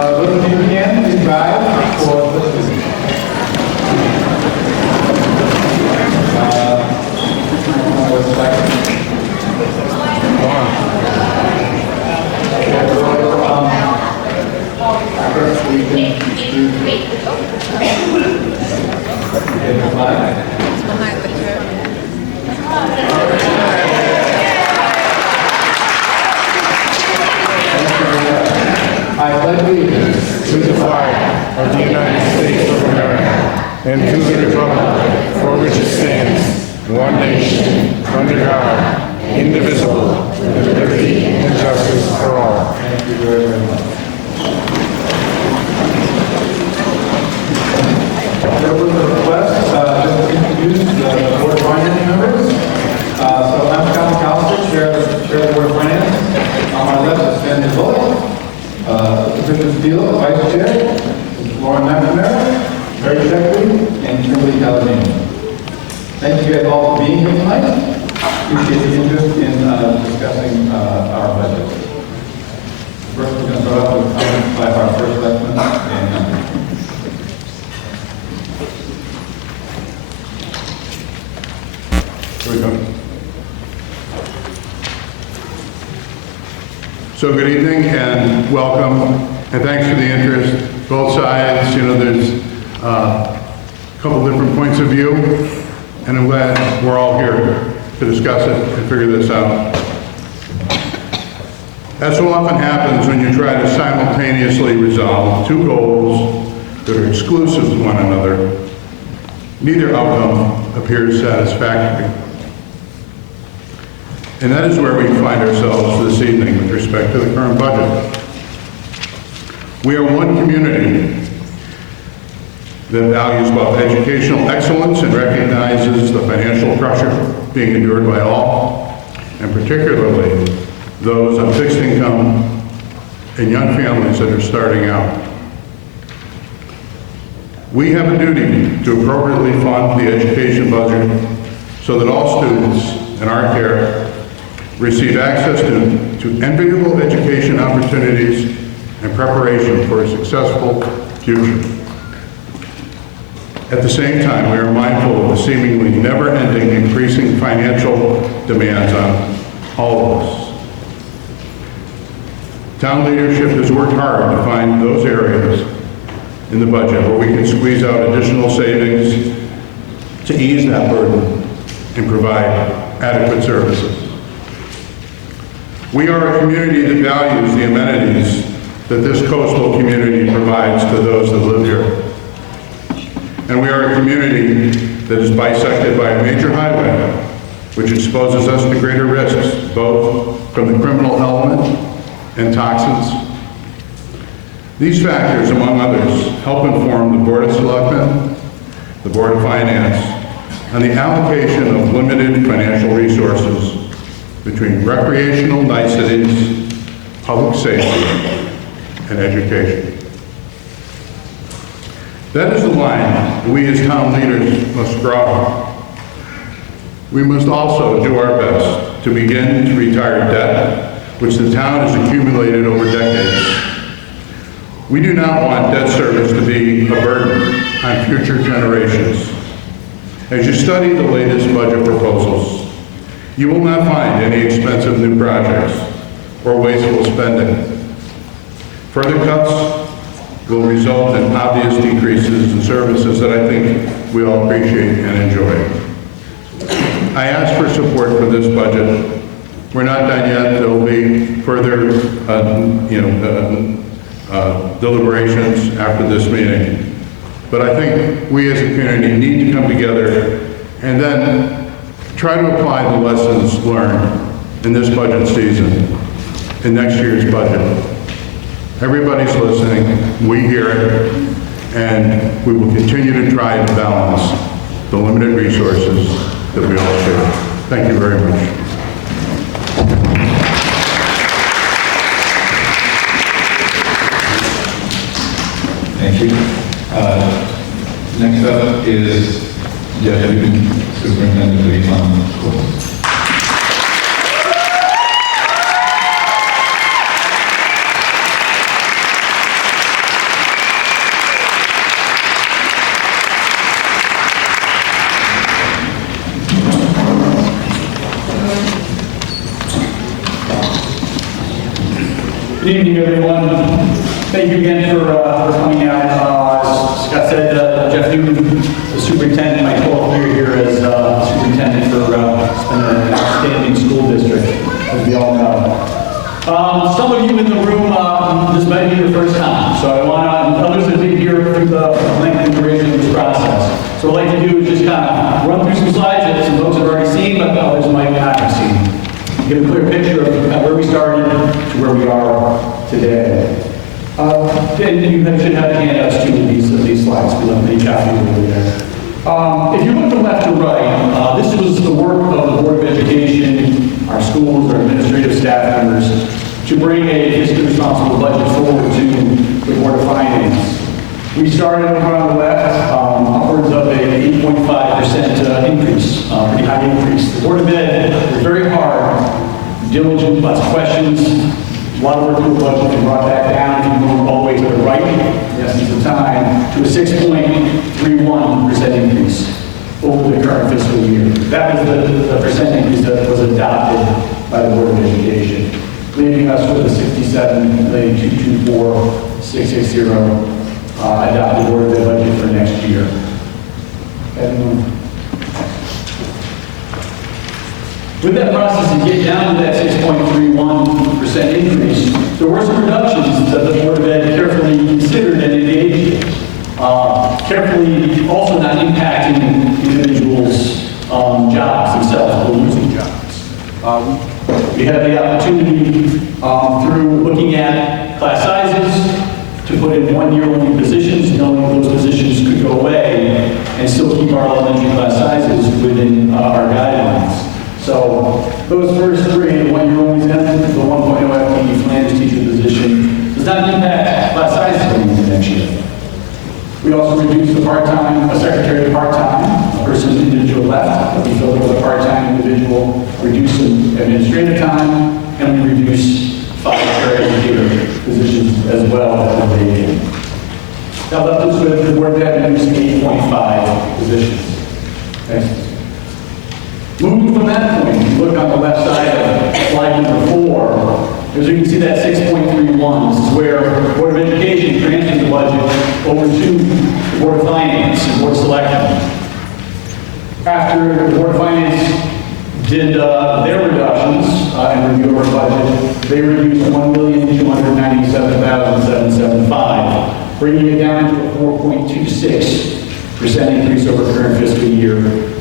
Those of you who can, please rise for the speech. I pledge allegiance to the flag of the United States of America and to the republic for which it stands, one nation, under God, indivisible, with liberty and justice for all. Thank you very much. There was a request just to introduce the Board of Finance members. So I'm Scott McAllister, Chair of the Board of Finance. On my left is Stan Bullock. Patricia Steele, Vice Chair, Lauren McNamara, Mary Sheckley, and Kimberly Calladine. Thank you guys all for being here tonight. Appreciate the interest in discussing our budget. First, we're going to start off with comments by our first selectman, and Here we go. So good evening and welcome, and thanks for the interest. Both sides, there's a couple different points of view, and I'm glad we're all here to discuss it and figure this out. As so often happens when you try to simultaneously resolve two goals that are exclusive to one another, neither outcome appears satisfactory. And that is where we find ourselves this evening with respect to the current budget. We are one community that values both educational excellence and recognizes the financial pressure being endured by all, and particularly those on fixed income and young families that are starting out. We have a duty to appropriately fund the education budget so that all students in our care receive access to enviable education opportunities and preparation for a successful future. At the same time, we are mindful of the seemingly never-ending increasing financial demands on all of us. Town leadership has worked hard to find those areas in the budget where we can squeeze out additional savings to ease that burden and provide adequate services. We are a community that values the amenities that this coastal community provides to those that live here. And we are a community that is bisected by a major highway, which exposes us to greater risks, both from the criminal element and toxins. These factors, among others, help inform the Board of Selectmen, the Board of Finance, on the allocation of limited financial resources between recreational niceties, public safety, and education. That is the line that we as town leaders must draw. We must also do our best to begin to retire debt, which the town has accumulated over decades. We do not want debt service to be a burden on future generations. As you study the latest budget proposals, you will not find any expensive new projects or wasteful spending. Further cuts will result in obvious decreases in services that I think we all appreciate and enjoy. I ask for support for this budget. We're not done yet. There will be further deliberations after this meeting. But I think we as a community need to come together and then try to apply the lessons learned in this budget season, in next year's budget. Everybody's listening, we hear it, and we will continue to try to balance the limited resources that we all share. Thank you very much. thank you. Next up is Jeff Newton, Superintendent of the Lyme Schools. Good evening, everyone. Thank you again for coming out. As Scott said, Jeff Newton, the superintendent, my 12th year here as superintendent for an outstanding school district, as we all know. Some of you in the room, this might be your first time, so I want to, others have been here through the length and duration of this process. So what I'd like to do is just kind of run through some slides that some folks have already seen, but others might not have seen. Give a clear picture of where we started to where we are today. And you should have handouts too of these slides. We love many copies over there. If you look from left to right, this was the work of the Board of Education, our schools, our administrative staff members, to bring a fiscally responsible budget forward to the Board of Finance. We started over on the left, upwards of a 8.5% increase, pretty high increase. The Board of Ed worked very hard, diligent, lots of questions, a lot of work to the budget, and brought that down, if you move all the way to the right, in essence of time, to a 6.31% increase over the current fiscal year. That was the percent increase that was adopted by the Board of Education, leaving us with a $67,224,660 adopted Board of Ed budget for next year. With that process to get down to that 6.31% increase, there were some reductions that the Board of Ed carefully considered and engaged in. Carefully also not impacting individuals' jobs themselves or losing jobs. We had the opportunity through looking at class sizes to put in one-year-only positions, knowing those positions could go away and still keep our elementary class sizes within our guidelines. So those first three, the one-year-only and the 1.0 FTE Flanders teacher position, does not impact class sizes going into next year. We also reduced the part-time, a secretary to part-time, a person individual left, we filled with a part-time individual, reduced some administrative time, and we reduced 5 paraeducator positions as well as they. That left us with the Board of Ed reducing 8.5 positions. Thanks. Moving from that point, if you look on the left side of slide number 4, as you can see that 6.31, this is where the Board of Education transfers the budget over to the Board of Finance and Board of Selection. After the Board of Finance did their reductions and review of our budget, they reduced $1,297,775, bringing it down to a 4.26% increase over the current fiscal year,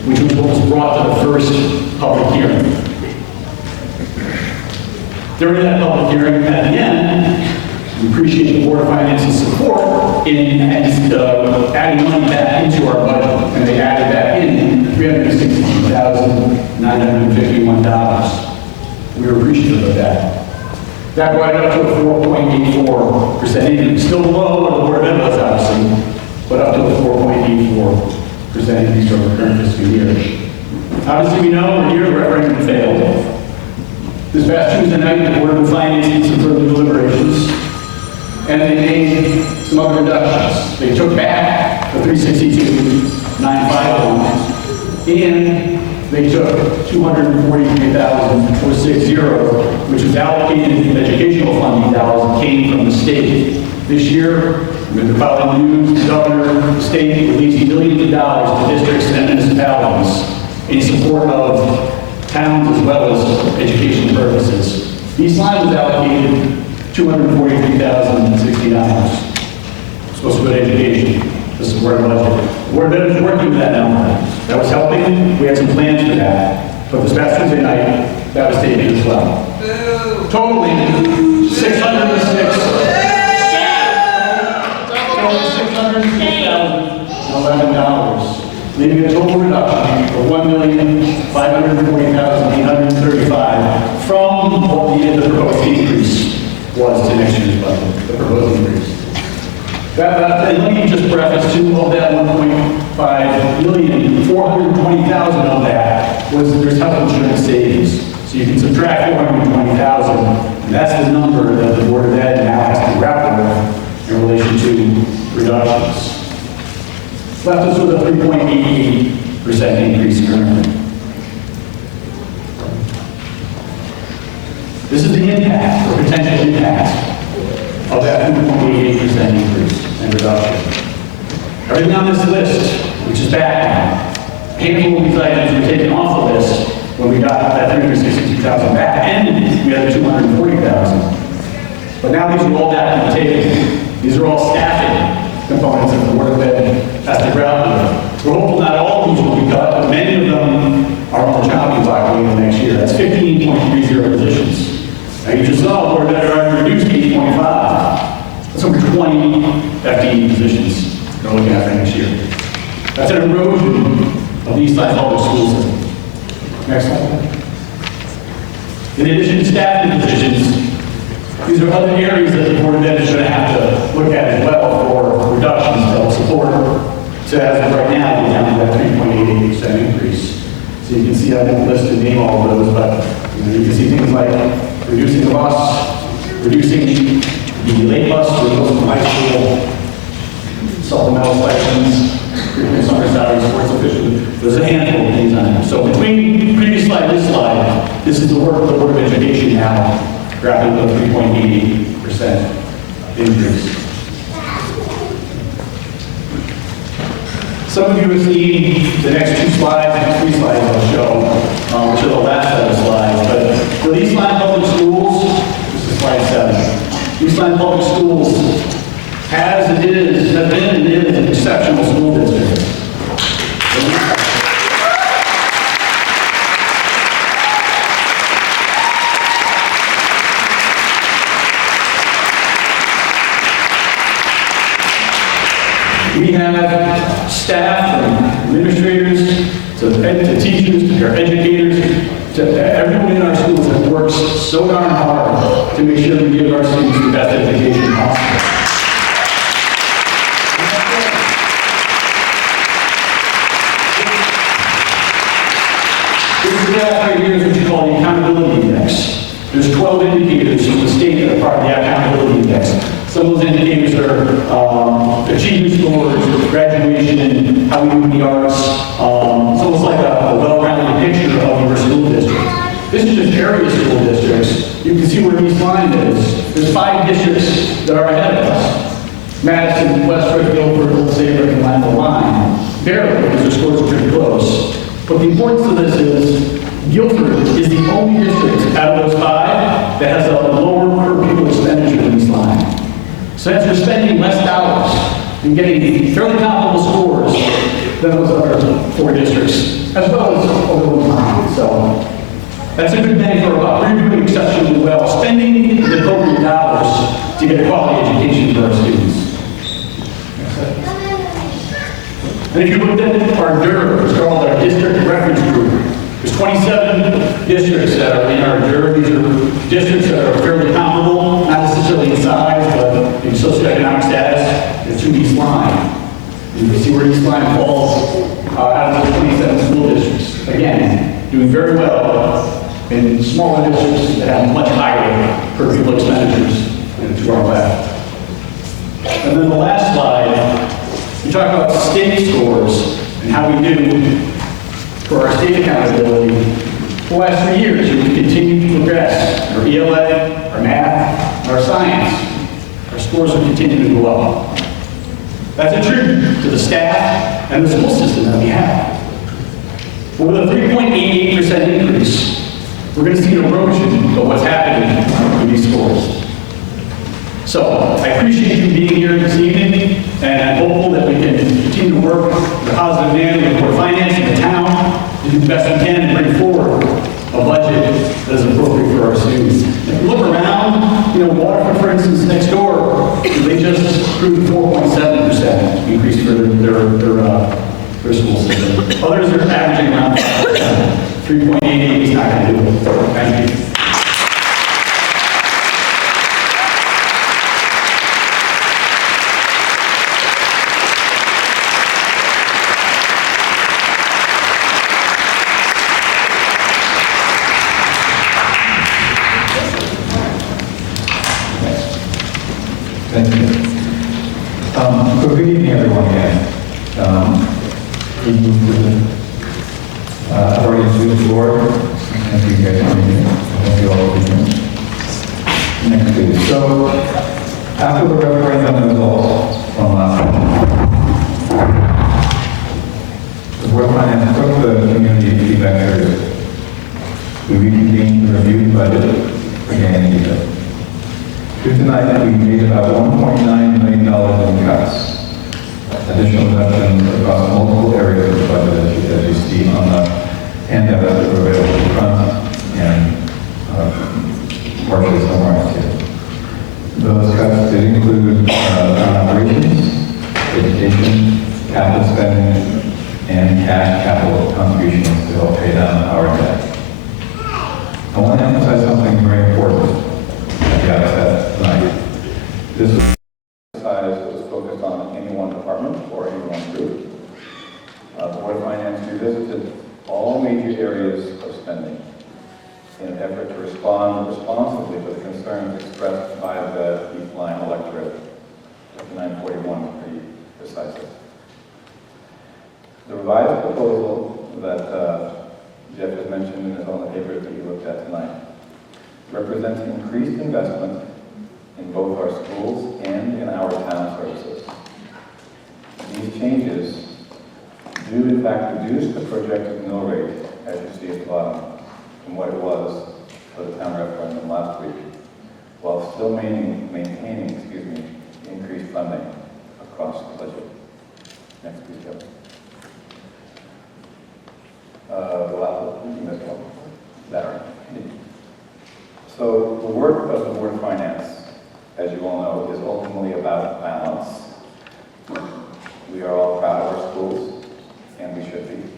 which was what was brought to the first public hearing. During that public hearing, at the end, we appreciate the Board of Finance's support in adding money back into our budget, and they added back in $362,951. We were appreciative of that. That brought it up to a 4.84% increase. Still below what the Board of Ed was, obviously, but up to a 4.84% increase over the current fiscal year. Obviously, we know we're here, the referendum failed. This past Tuesday night, the Board of Finance did some further deliberations, and they made some other reductions. They took back the 362,951, and they took $243,460, which was allocated in educational funding dollars that came from the state. This year, with the following news, the governor, the state released millions of dollars to districts and municipalities in support of towns as well as education purposes. East Lyme was allocated $243,060. Supposed to go to education to support our budget. The Board of Ed was working with that number. That was helping. We had some plans for that. But this past Tuesday night, that was taken as well. Totally $606,011, leaving a total reduction of $1,540,835 from what the proposed increase was to next year's budget, the proposed increase. And let me just preface too, of that 1.5 million, 420,000 of that was there's health insurance savings. So you can subtract 420,000, and that's the number that the Board of Ed now has to grapple with in relation to reductions. Left us with a 3.88% increase currently. This is the impact, or potential impact, 3.88% increase and reduction. Everything on this list, which is back now, a handful of these items were taken off the list when we got that 362,000 back, and we had the 240,000. But now these are all back on the table. These are all staffing components that the Board of Ed has to grapple with. We're hopeful not all of these will be cut, but many of them are on the chopping block going into next year. That's 15.30 positions. Now you just saw the Board of Ed already reduced 8.5. That's over 20 FTE positions they're looking at for next year. That's an erosion of the East Lyme public school system. Next slide. In addition to staffing positions, these are other areas that the Board of Ed is going to have to look at as well for reductions to help support. So as of right now, we're down to that 3.88% increase. So you can see I didn't list and name all of those, but you can see things like reducing the bus, reducing the late bus for those from high school, supplemental stipends, frequent summer salary, sports officials. There's a handful of things on there. So between previous slide and this slide, this is the work of the Board of Education now, grappling with a 3.88% increase. Some of you have seen the next 2 slides, the next 3 slides I'll show, which are the last set of slides. But for these Lyme Public Schools, this is slide 7. These Lyme Public Schools has been and is an exceptional school district. We have staff from administrators to teachers to educators to everyone in our schools that works so darn hard to make sure we give our students the best education possible. This graph right here is what you call the accountability index. There's 12 indicators from the state that are part of the accountability index. Some of those indicators are achievement scores, graduation, how we do in the arts. It's almost like a well-rounded picture of your school district. This is just area school districts. You can see where East Lyme is. There's 5 districts that are ahead of us. Madison, Westford, Guilford, Old Saybrook, and Lyme. Barely, because their scores are pretty close. But the importance of this is Guilford is the only district out of those 5 that has a lower per pupil expenditure than East Lyme. So that's we're spending less dollars and getting fairly comparable scores than those other 4 districts, as well as over time. So that's a good bang for our buck. We're doing exceptionally well, spending the appropriate dollars to get a quality education for our students. And if you looked at our DER, it's called our district reference group. There's 27 districts that are in our DER. These are districts that are fairly comparable, not necessarily in size, but in socioeconomic status. It's to East Lyme. You can see where East Lyme falls out of those 27 school districts. Again, doing very well in smaller districts that have much higher per pupil expenditures to our left. And then the last slide, we talk about state scores and how we do for our state accountability. For the last 3 years, we continue to progress. Our ELA, our math, our science, our scores will continue to go up. That's a tribute to the staff and the school system that we have. With a 3.88% increase, we're going to see an erosion of what's happening with these scores. So I appreciate you being here this evening, and I'm hopeful that we can continue to work in a positive manner with Board of Finance in the town to do the best we can to bring forward a budget that is appropriate for our students. If you look around, Waterford, for instance, next door, they just approved 4.7% increase for their school system. Others are averaging around 5%. 3.88 is not going to do it. Thank you. Thank you. Good evening, everyone again. I've already introduced the board. Thank you guys for being here. I hope you all will be here. Next, please. So, after the referendum tonight, we made about $1.9 million in cuts. Additional reductions across multiple areas of the budget, as you see on the handout that are available in front and partially summarized here. Those cuts did include town operations, education, capital spending, and cash capital contributions to help pay down our debt. I want to emphasize something very important at the outset tonight. This exercise was focused on any one department or any one group. The Board of Finance revisited all major areas of spending in an effort to respond responsibly to the concerns expressed by the East Lyme electorate of 941 to be precise. The revised proposal that Jeff has mentioned and is on the paper that you looked at tonight represents increased investment in both our schools and in our town services. These changes do in fact reduce the projected mill rate, as you see at the bottom, from what it was for the town referendum last week, while still maintaining increased funding across the budget. Next, please, Kevin. The last one, you missed one. That. So the work of the Board of Finance, as you all know, is ultimately about balance. We are all proud of our schools, and we should be.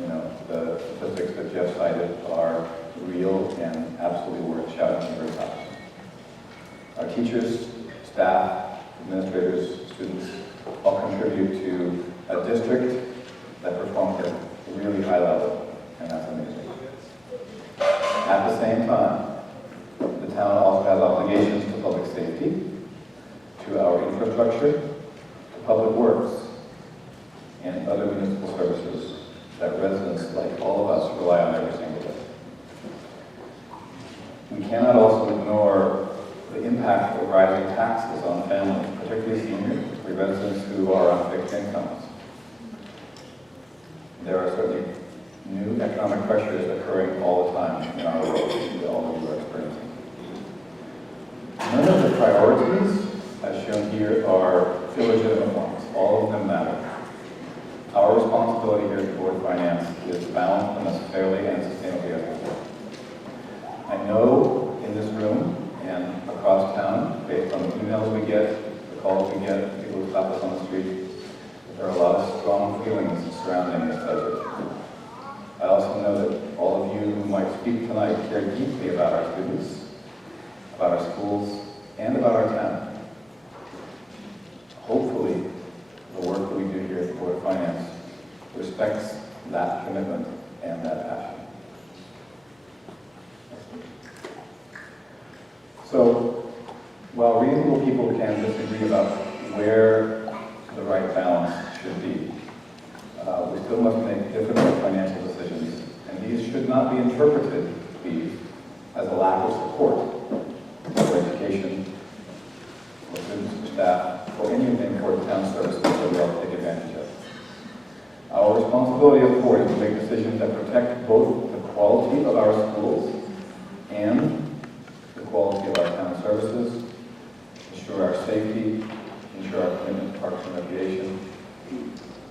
You know, the statistics that Jeff cited are real and absolutely worth shouting from the rooftops. Our teachers, staff, administrators, students all contribute to a district that performs at a really high level, and that's amazing. At the same time, the town also has obligations to public safety, to our infrastructure, to public works, and other municipal services that residents, like all of us, rely on every single day. We cannot also ignore the impact of rising taxes on families, particularly seniors, residents who are on fixed incomes. There are certainly new economic pressures occurring all the time in our world that all of you are experiencing. None of the priorities, as shown here, are illegitimate ones. All of them matter. Our responsibility here at the Board of Finance is to balance them as fairly and sustainably as possible. I know in this room and across town, based on the emails we get, the calls we get, the people who stop us on the street, that there are a lot of strong feelings surrounding this budget. I also know that all of you who might speak tonight care deeply about our students, about our schools, and about our town. Hopefully, the work that we do here at the Board of Finance respects that commitment and that passion. So, while reasonable people can disagree about where the right balance should be, we still must make difficult financial decisions, and these should not be interpreted, please, as a lack of support for education, for students, for staff, or any of the important town services that we all take advantage of. Our responsibility, of course, is to make decisions that protect both the quality of our schools and the quality of our town services, ensure our safety, ensure our commitment to parks and recreation,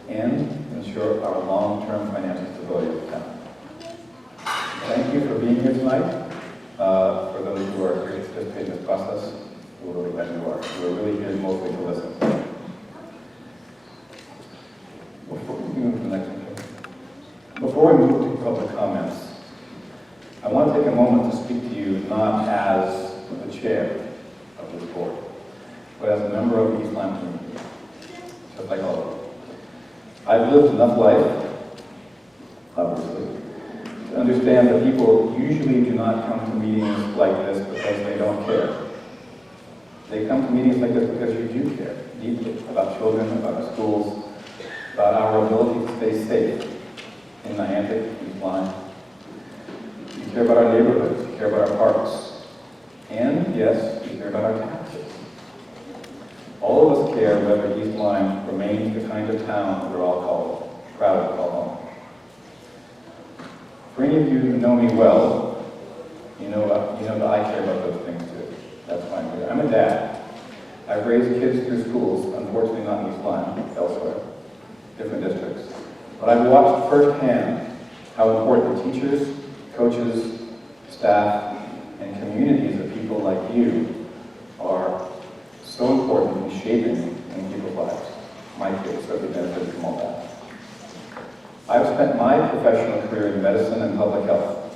and ensure our long-term financial stability of the town. Thank you for being here tonight. For those who are here to participate in this process, we're really glad you are. We're really here mostly to listen. Before we move to public comments, I want to take a moment to speak to you not as the chair of this board, but as a member of the East Lyme community, just like all of you. I've lived enough life, obviously, to understand that people usually do not come to meetings like this because they don't care. They come to meetings like this because you do care deeply about children, about our schools, about our ability to stay safe in Niantic, East Lyme. You care about our neighborhoods, you care about our parks, and yes, you care about our taxes. All of us care whether East Lyme remains the kind of town we're all proud to call home. For any of you who know me well, you know that I care about those things too. That's why I'm here. I'm a dad. I've raised kids through schools, unfortunately not in East Lyme, elsewhere, different districts. But I've watched firsthand how important teachers, coaches, staff, and communities of people like you are so important in shaping young people's lives. My kids certainly benefited from all that. I've spent my professional career in medicine and public health,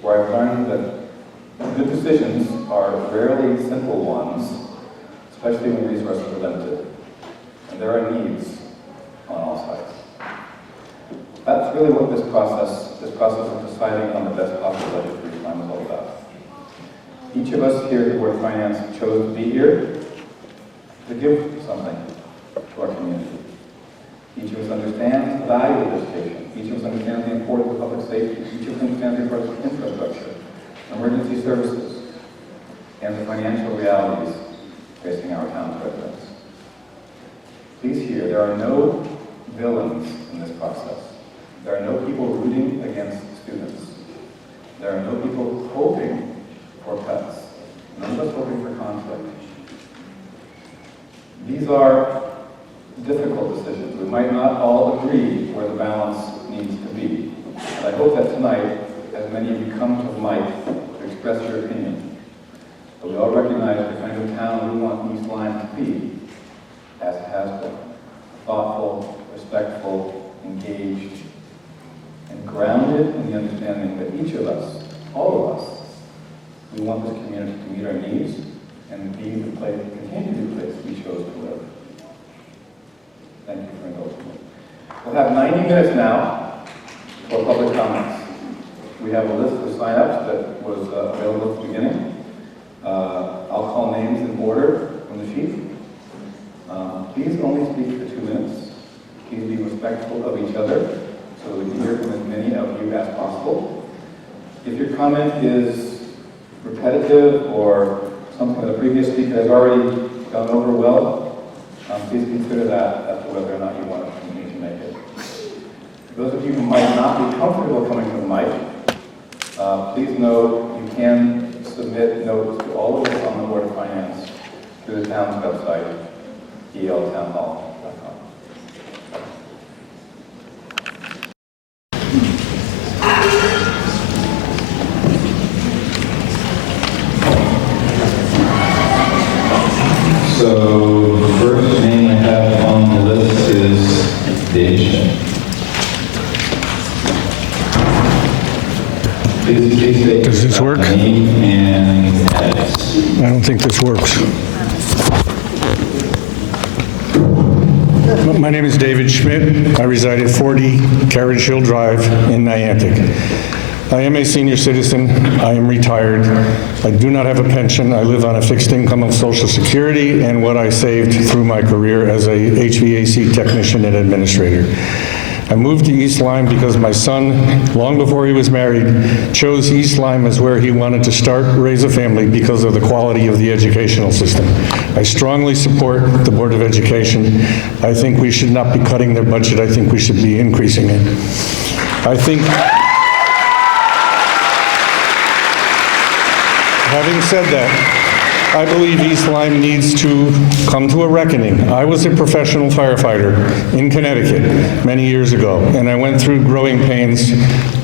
where I've learned that good decisions are rarely simple ones, especially when resources are limited. And there are needs on all sides. That's really what this process of deciding on the best possible budget for East Lyme is all about. Each of us here at the Board of Finance chose to be here to give something to our community. Each of us understands the value of education. Each of us understands the importance of public safety. Each of us understands the importance of infrastructure, emergency services, and the financial realities facing our town's residents. Please hear, there are no villains in this process. There are no people rooting against students. There are no people hoping for cuts. None of us hoping for conflict. These are difficult decisions. We might not all agree where the balance needs to be. And I hope that tonight, as many of you come to the mic to express your opinion, that we all recognize the kind of town we want East Lyme to be, as it has been. Thoughtful, respectful, engaged, and grounded in the understanding that each of us, all of us, we want this community to meet our needs and be the place, continue to be the place we chose to live. Thank you for indulging me. We'll have 90 minutes now for public comments. We have a list of sign-ups that was available at the beginning. I'll call names in order from the sheet. Please only speak for 2 minutes. Please be respectful of each other so that we can hear from as many of you as possible. If your comment is repetitive or something that a previous speaker has already gone over well, please consider that as to whether or not you want to continue to make it. For those of you who might not be comfortable coming to the mic, please know you can submit notes to all of us on the Board of Finance through the town's website, eltownhall.com. So the first name I have on the list is Dave Schmidt. Please state Does this work? your name and address. I don't think this works. My name is David Schmidt. I reside at 40 Carriage Hill Drive in Niantic. I am a senior citizen. I am retired. I do not have a pension. I live on a fixed income of Social Security and what I saved through my career as a HVAC technician and administrator. I moved to East Lyme because my son, long before he was married, chose East Lyme as where he wanted to raise a family because of the quality of the educational system. I strongly support the Board of Education. I think we should not be cutting their budget. I think we should be increasing it. I think, having said that, I believe East Lyme needs to come to a reckoning. I was a professional firefighter in Connecticut many years ago, and I went through growing pains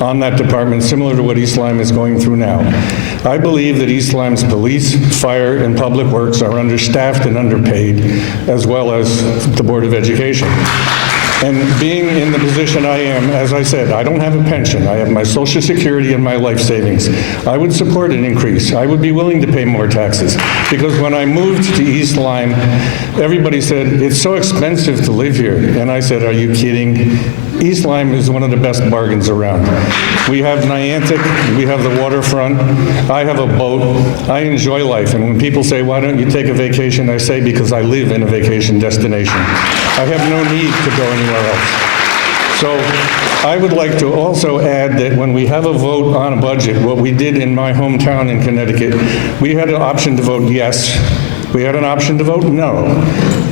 on that department similar to what East Lyme is going through now. I believe that East Lyme's police, fire, and public works are understaffed and underpaid, as well as the Board of Education. And being in the position I am, as I said, I don't have a pension. I have my Social Security and my life savings. I would support an increase. I would be willing to pay more taxes. Because when I moved to East Lyme, everybody said, it's so expensive to live here. And I said, are you kidding? East Lyme is one of the best bargains around. We have Niantic, we have the waterfront, I have a boat, I enjoy life. And when people say, why don't you take a vacation? I say, because I live in a vacation destination. I have no need to go anywhere else. So I would like to also add that when we have a vote on a budget, what we did in my hometown in Connecticut, we had an option to vote yes, we had an option to vote no.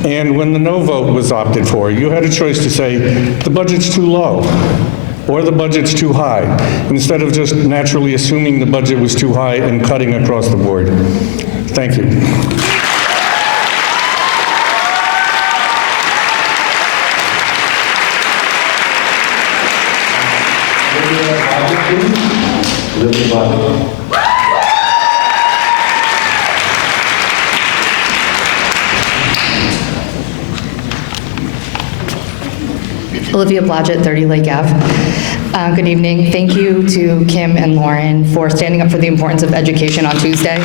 And when the no vote was opted for, you had a choice to say, the budget's too low, or the budget's too high, instead of just naturally assuming the budget was too high and cutting across the board. Thank you. live the budget. Olivia Blodgett, 30 Lake Ave. Good evening. Thank you to Kim and Lauren for standing up for the importance of education on Tuesday.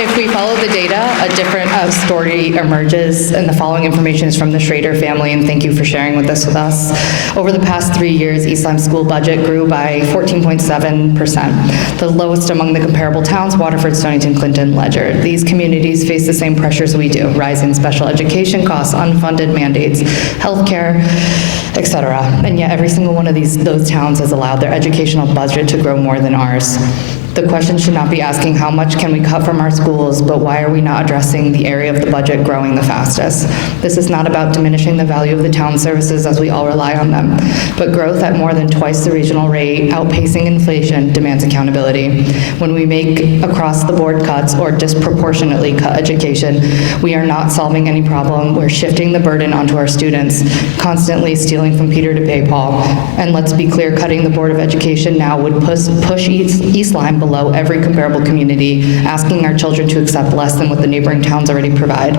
If we follow the data, a different story emerges, and the following information is from the Schrader family, and thank you for sharing this with us. Over the past 3 years, East Lyme school budget grew by 14.7%, the lowest among the comparable towns, Waterford, Stonington, Clinton, Ledger. These communities face the same pressures we do, rising special education costs, unfunded mandates, healthcare, etc. And yet every single one of those towns has allowed their educational budget to grow more than ours. The question should not be asking how much can we cut from our schools, but why are we not addressing the area of the budget growing the fastest? This is not about diminishing the value of the town services as we all rely on them, but growth at more than twice the regional rate, outpacing inflation, demands accountability. When we make across-the-board cuts or disproportionately cut education, we are not solving any problem. We're shifting the burden onto our students, constantly stealing from Peter to pay Paul. And let's be clear, cutting the Board of Education now would push East Lyme below every comparable community, asking our children to accept less than what the neighboring towns already provide.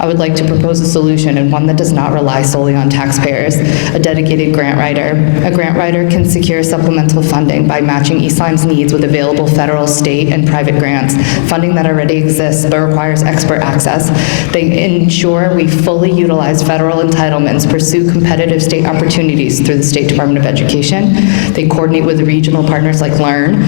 I would like to propose a solution, and one that does not rely solely on taxpayers, a dedicated grant writer. A grant writer can secure supplemental funding by matching East Lyme's needs with available federal, state, and private grants, funding that already exists but requires expert access. They ensure we fully utilize federal entitlements, pursue competitive state opportunities through the State Department of Education. They coordinate with regional partners like Learn,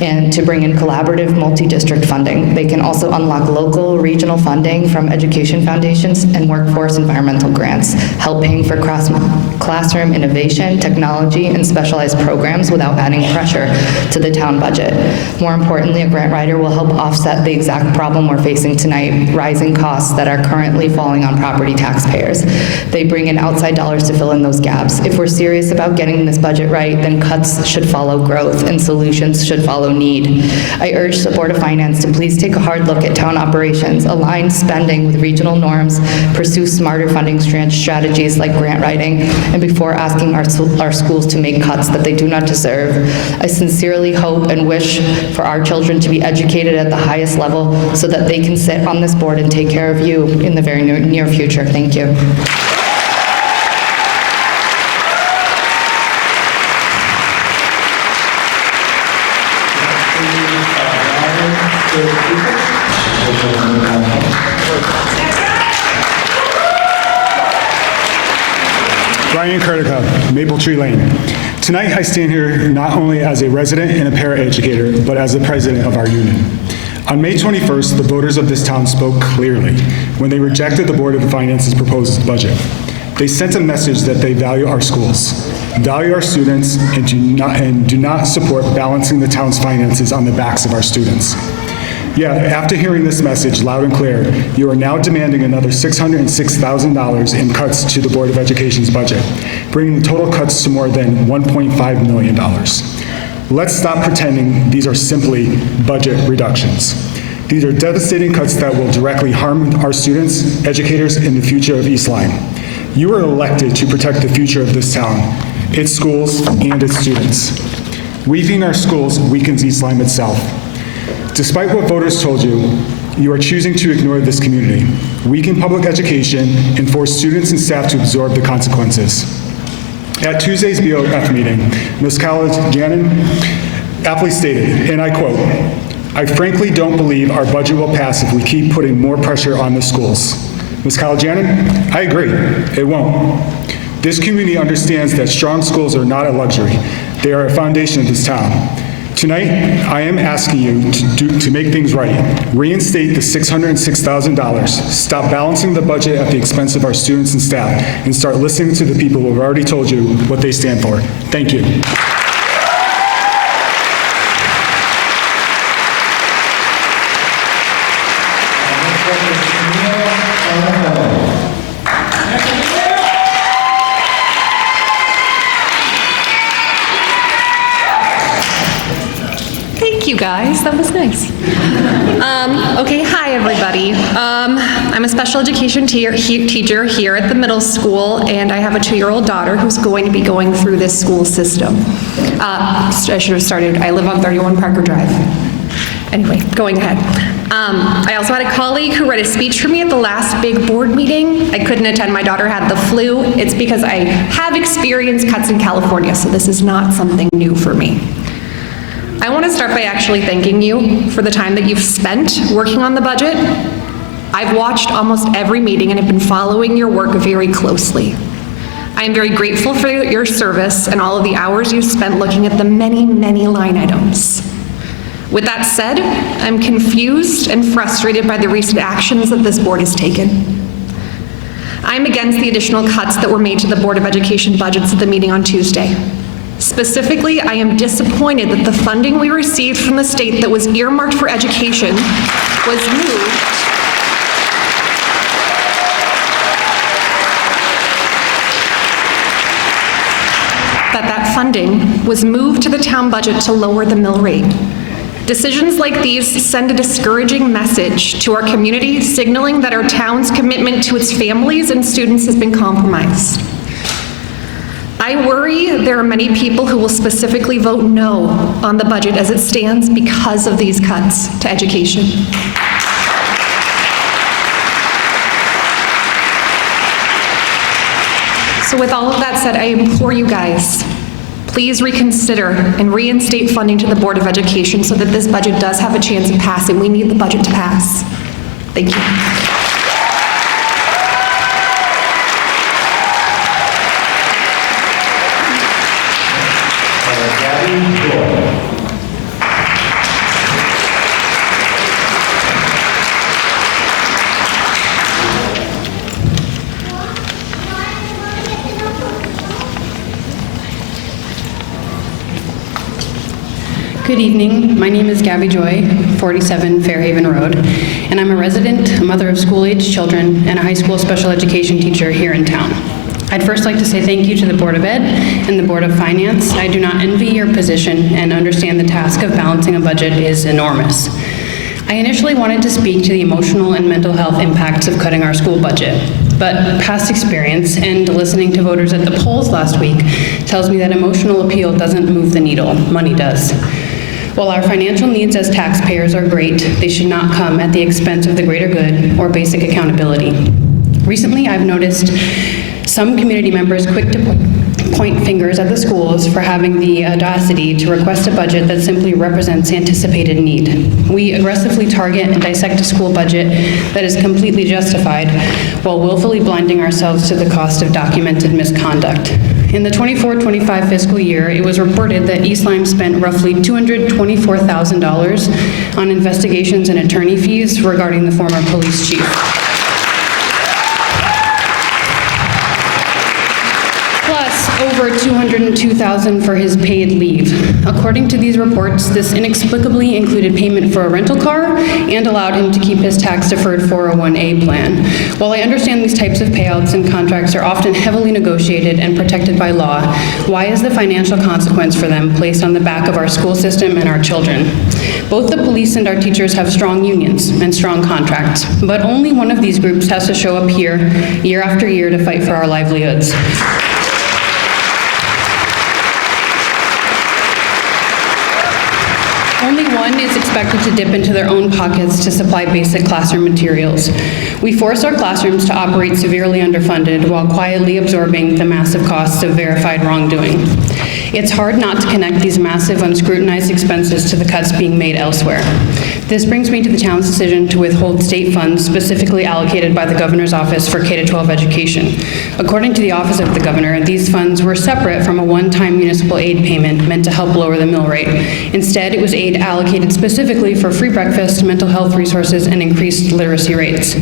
and to bring in collaborative multi-district funding. They can also unlock local, regional funding from education foundations and workforce environmental grants, help paying for classroom innovation, technology, and specialized programs without adding pressure to the town budget. More importantly, a grant writer will help offset the exact problem we're facing tonight, rising costs that are currently falling on property taxpayers. They bring in outside dollars to fill in those gaps. If we're serious about getting this budget right, then cuts should follow growth and solutions should follow need. I urge the Board of Finance to please take a hard look at town operations, align spending with regional norms, pursue smarter funding strategies like grant writing, and before asking our schools to make cuts that they do not deserve. I sincerely hope and wish for our children to be educated at the highest level so that they can sit on this board and take care of you in the very near future. Thank you. Brian Kurtica, Maple Tree Lane. Tonight, I stand here not only as a resident and a paraeducator, but as the president of our union. On May 21st, the voters of this town spoke clearly when they rejected the Board of Finance's proposed budget. They sent a message that they value our schools, value our students, and do not support balancing the town's finances on the backs of our students. Yet, after hearing this message loud and clear, you are now demanding another $606,000 in cuts to the Board of Education's budget, bringing the total cuts to more than $1.5 million. Let's stop pretending these are simply budget reductions. These are devastating cuts that will directly harm our students, educators, and the future of East Lyme. You are elected to protect the future of this town, its schools, and its students. Weakening our schools weakens East Lyme itself. Despite what voters told you, you are choosing to ignore this community, weaken public education, and force students and staff to absorb the consequences. At Tuesday's BOF meeting, Ms. Janin aptly stated, and I quote, "I frankly don't believe our budget will pass if we keep putting more pressure on the schools." Ms. Janin, I agree, it won't. This community understands that strong schools are not a luxury. They are a foundation of this town. Tonight, I am asking you to make things right. Reinstate the $606,000. Stop balancing the budget at the expense of our students and staff, and start listening to the people who have already told you what they stand for. Thank you. Thank you, guys. That was nice. Okay, hi, everybody. I'm I'm a special education teacher here at the middle school, and I have a 2-year-old daughter who's going to be going through this school system. I should have started, I live on 31 Parker Drive. Anyway, going ahead. I also had a colleague who read a speech for me at the last big board meeting. I couldn't attend, my daughter had the flu. It's because I have experienced cuts in California, so this is not something new for me. I want to start by actually thanking you for the time that you've spent working on the budget. I've watched almost every meeting and have been following your work very closely. I am very grateful for your service and all of the hours you've spent looking at the many, many line items. With that said, I'm confused and frustrated by the recent actions that this board has taken. I'm against the additional cuts that were made to the Board of Education budgets at the meeting on Tuesday. Specifically, I am disappointed that the funding we received from the state that was earmarked for education was moved funding was moved to the town budget to lower the mill rate. Decisions like these send a discouraging message to our community, signaling that our town's commitment to its families and students has been compromised. I worry there are many people who will specifically vote no on the budget as it stands because of these cuts to education. So with all of that said, I implore you guys, please reconsider and reinstate funding to the Board of Education so that this budget does have a chance of passing. We need the budget to pass. Thank you. Good evening. My name is Gabby Joy, 47 Fairhaven Road, and I'm a resident, a mother of school-aged children, and a high school special education teacher here in town. I'd first like to say thank you to the Board of Ed and the Board of Finance. I do not envy your position and understand the task of balancing a budget is enormous. I initially wanted to speak to the emotional and mental health impacts of cutting our school budget, but past experience and listening to voters at the polls last week tells me that emotional appeal doesn't move the needle, money does. While our financial needs as taxpayers are great, they should not come at the expense of the greater good or basic accountability. Recently, I've noticed some community members quick to point fingers at the schools for having the audacity to request a budget that simply represents anticipated need. We aggressively target and dissect a school budget that is completely justified while willfully blinding ourselves to the cost of documented misconduct. In the 24-25 fiscal year, it was reported that East Lyme spent roughly $224,000 on investigations and attorney fees regarding the former police chief. Over $202,000 for his paid leave. According to these reports, this inexplicably included payment for a rental car and allowed him to keep his tax-deferred 401A plan. While I understand these types of payouts and contracts are often heavily negotiated and protected by law, why is the financial consequence for them placed on the back of our school system and our children? Both the police and our teachers have strong unions and strong contracts, but only one of these groups has to show up here year after year to fight for our livelihoods. Only one is expected to dip into their own pockets to supply basic classroom materials. We force our classrooms to operate severely underfunded while quietly absorbing the massive costs of verified wrongdoing. It's hard not to connect these massive unscrutinized expenses to the cuts being made elsewhere. This brings me to the town's decision to withhold state funds specifically allocated by the governor's office for K-12 education. According to the office of the governor, these funds were separate from a one-time municipal aid payment meant to help lower the mill rate. Instead, it was aid allocated specifically for free breakfast, mental health resources, and increased literacy rates.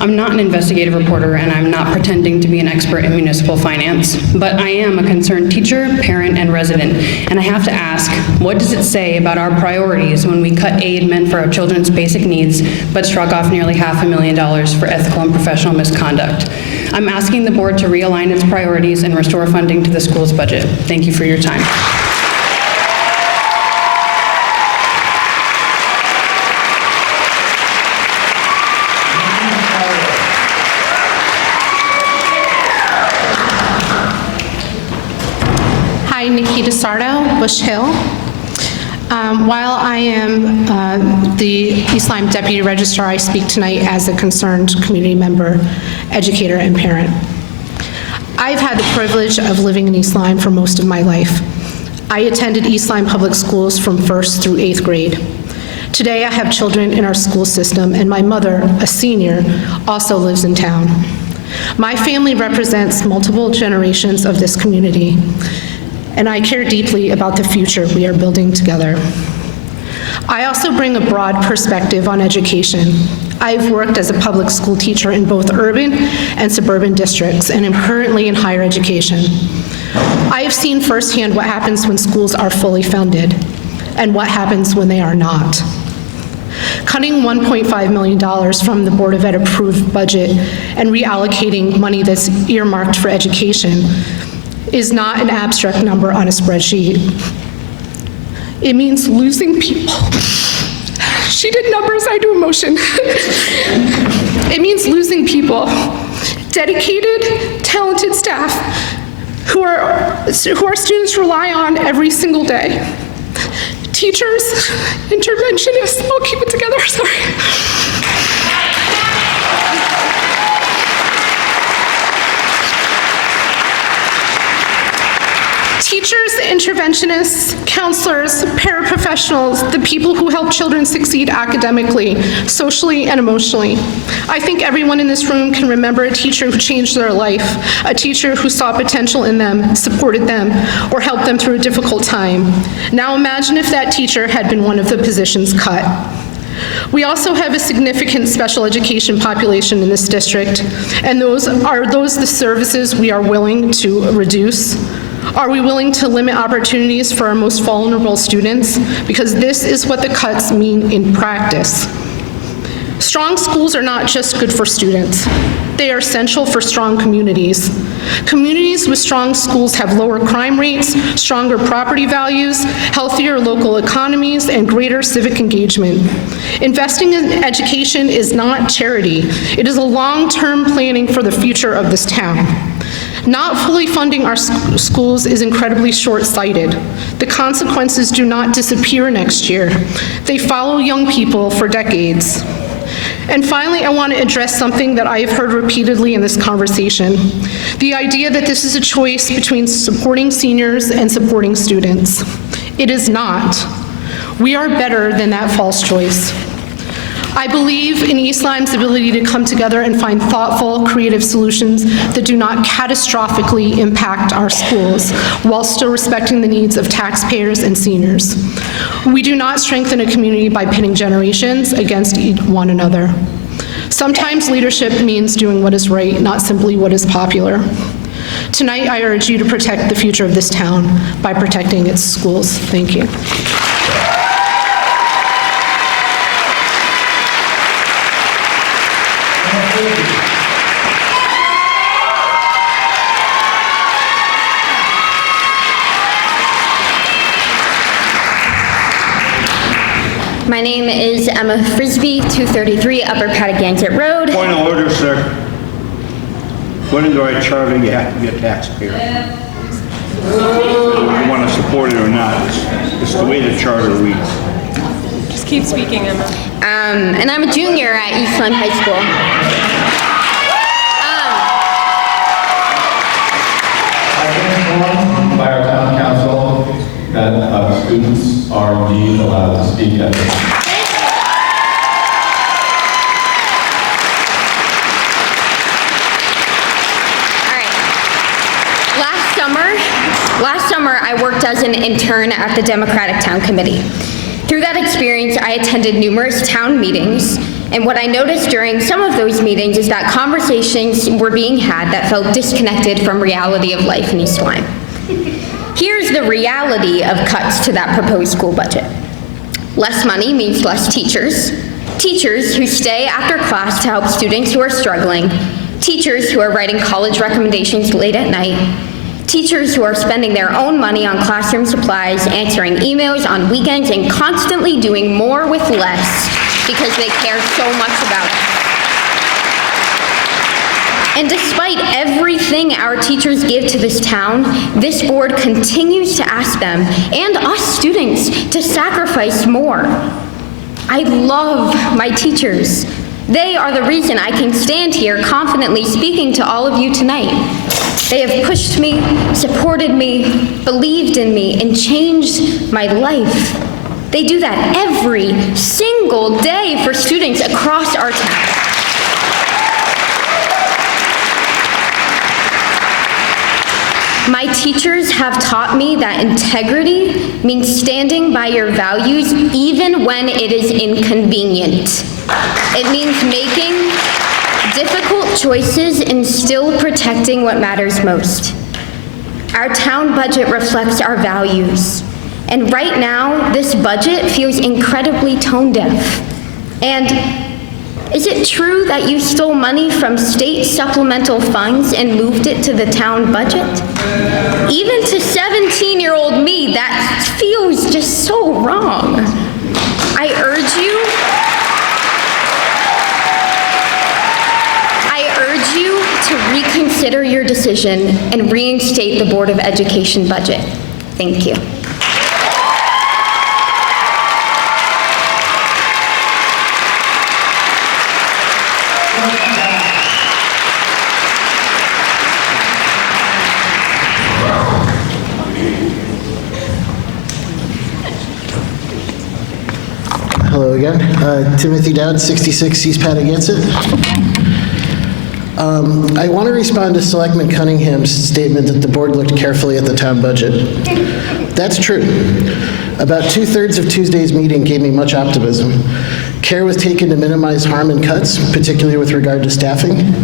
I'm not an investigative reporter, and I'm not pretending to be an expert in municipal finance, but I am a concerned teacher, parent, and resident, and I have to ask, what does it say about our priorities when we cut aid meant for our children's basic needs, but struck off nearly $500,000 for ethical and professional misconduct? I'm asking the board to realign its priorities and restore funding to the school's budget. Thank you for your time. Luzardo, Bush Hill. While I am the East Lyme Deputy Registrar, I speak tonight as a concerned community member, educator, and parent. I've had the privilege of living in East Lyme for most of my life. I attended East Lyme Public Schools from 1st through 8th grade. Today, I have children in our school system, and my mother, a senior, also lives in town. My family represents multiple generations of this community, and I care deeply about the future we are building together. I also bring a broad perspective on education. I've worked as a public school teacher in both urban and suburban districts, and am currently in higher education. I have seen firsthand what happens when schools are fully funded, and what happens when they are not. Cutting $1.5 million from the Board of Ed approved budget and reallocating money that's earmarked for education is not an abstract number on a spreadsheet. It means losing people. She did numbers, I do emotion. It means losing people, dedicated, talented staff who our students rely on every single day. Teachers, interventionists, I'll keep it together, sorry. Teachers, interventionists, counselors, paraprofessionals, the people who help children succeed academically, socially, and emotionally. I think everyone in this room can remember a teacher who changed their life, a teacher who saw potential in them, supported them, or helped them through a difficult time. Now imagine if that teacher had been one of the positions cut. We also have a significant special education population in this district, and are those the services we are willing to reduce? Are we willing to limit opportunities for our most vulnerable students? Because this is what the cuts mean in practice. Strong schools are not just good for students. They are essential for strong communities. Communities with strong schools have lower crime rates, stronger property values, healthier local economies, and greater civic engagement. Investing in education is not charity. It is a long-term planning for the future of this town. Not fully funding our schools is incredibly short-sighted. The consequences do not disappear next year. They follow young people for decades. And finally, I want to address something that I have heard repeatedly in this conversation, the idea that this is a choice between supporting seniors and supporting students. It is not. We are better than that false choice. I believe in East Lyme's ability to come together and find thoughtful, creative solutions that do not catastrophically impact our schools while still respecting the needs of taxpayers and seniors. We do not strengthen a community by pitting generations against one another. Sometimes leadership means doing what is right, not simply what is popular. Tonight, I urge you to protect the future of this town by protecting its schools. Thank you. My name is Emma Frisbee, 233 Upper Patagonia Road. Point of order, sir. According to our charter, you have to be a taxpayer. Whether you want to support it or not, it's the way the charter reads. Just keep speaking, Emma. And I'm a junior at East Lyme High School. I've been informed by our town council that students are indeed allowed to speak at this. Last summer, I worked as an intern at the Democratic Town Committee. Through that experience, I attended numerous town meetings, and what I noticed during some of those meetings is that conversations were being had that felt disconnected from reality of life in East Lyme. Here's the reality of cuts to that proposed school budget. Less money means less teachers, teachers who stay after class to help students who are struggling, teachers who are writing college recommendations late at night, teachers who are spending their own money on classroom supplies, answering emails on weekends, and constantly doing more with less because they care so much about it. And despite everything our teachers give to this town, this board continues to ask them and us students to sacrifice more. I love my teachers. They are the reason I can stand here confidently speaking to all of you tonight. They have pushed me, supported me, believed in me, and changed my life. They do that every single day for students across our town. My teachers have taught me that integrity means standing by your values even when it is inconvenient. It means making difficult choices and still protecting what matters most. Our town budget reflects our values. And right now, this budget feels incredibly tone deaf. And is it true that you stole money from state supplemental funds and moved it to the town budget? Even to 17-year-old me, that feels just so wrong. I urge you to reconsider your decision and reinstate the Board of Education budget. Thank you. Hello again. Timothy Dowd, 66 East Patagonic. I want to respond to Selectman Cunningham's statement that the board looked carefully at the town budget. That's true. About 2/3 of Tuesday's meeting gave me much optimism. Care was taken to minimize harm and cuts, particularly with regard to staffing.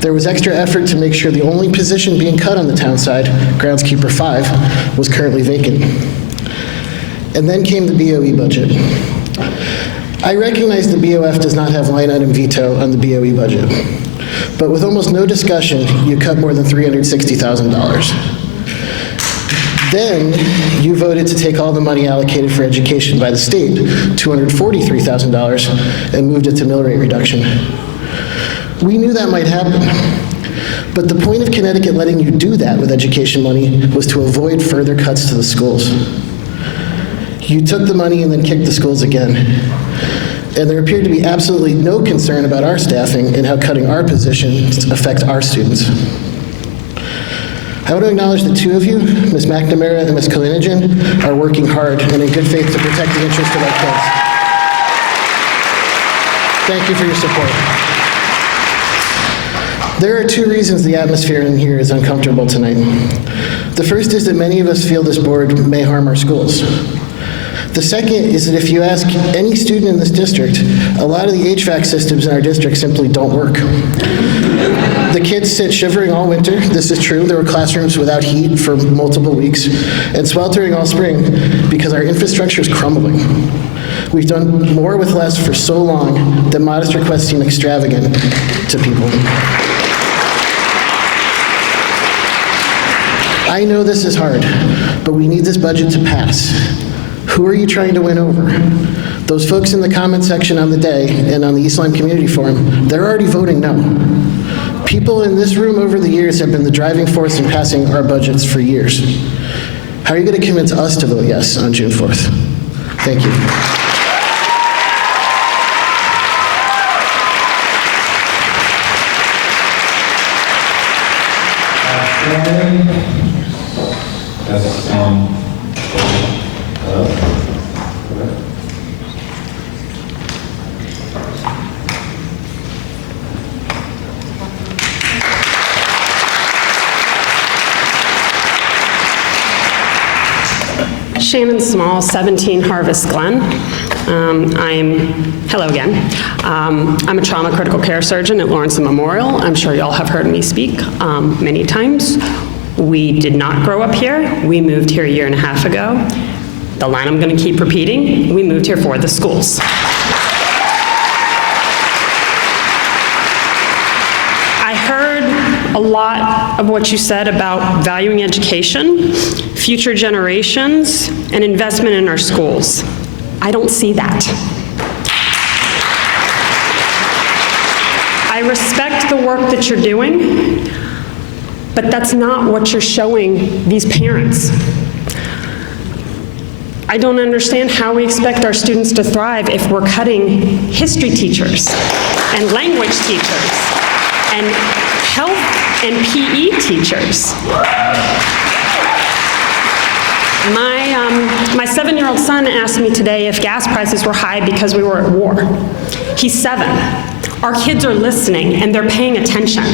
There was extra effort to make sure the only position being cut on the town side, groundskeeper 5, was currently vacant. And then came the BOE budget. I recognize the BOF does not have line item veto on the BOE budget, but with almost no discussion, you cut more than $360,000. Then you voted to take all the money allocated for education by the state, $243,000, and moved it to mill rate reduction. We knew that might happen, but the point of Connecticut letting you do that with education money was to avoid further cuts to the schools. You took the money and then kicked the schools again. And there appeared to be absolutely no concern about our staffing and how cutting our positions affect our students. I want to acknowledge the two of you, Ms. McNamara and Ms. Kalinijan, are working hard and in good faith to protect the interests of our kids. Thank you for your support. There are two reasons the atmosphere in here is uncomfortable tonight. The first is that many of us feel this board may harm our schools. The second is that if you ask any student in this district, a lot of the HVAC systems in our district simply don't work. The kids sit shivering all winter. This is true. There were classrooms without heat for multiple weeks and sweltering all spring because our infrastructure is crumbling. We've done more with less for so long that modest requests seem extravagant to people. I know this is hard, but we need this budget to pass. Who are you trying to win over? Those folks in the comment section on the day and on the East Lyme Community Forum, they're already voting no. People in this room over the years have been the driving force in passing our budgets for years. How are you going to convince us to vote yes on June 4th? Thank you. Shannon Small, 17 Harvest Glen. Hello again. I'm a trauma critical care surgeon at Lawrence Memorial. I'm sure y'all have heard me speak many times. We did not grow up here. We moved here a year and a half ago. The line I'm going to keep repeating, we moved here for the schools. I heard a lot of what you said about valuing education, future generations, and investment in our schools. I don't see that. I respect the work that you're doing, but that's not what you're showing these parents. I don't understand how we expect our students to thrive if we're cutting history teachers and language teachers and health and PE teachers. My 7-year-old son asked me today if gas prices were high because we were at war. He's 7. Our kids are listening and they're paying attention.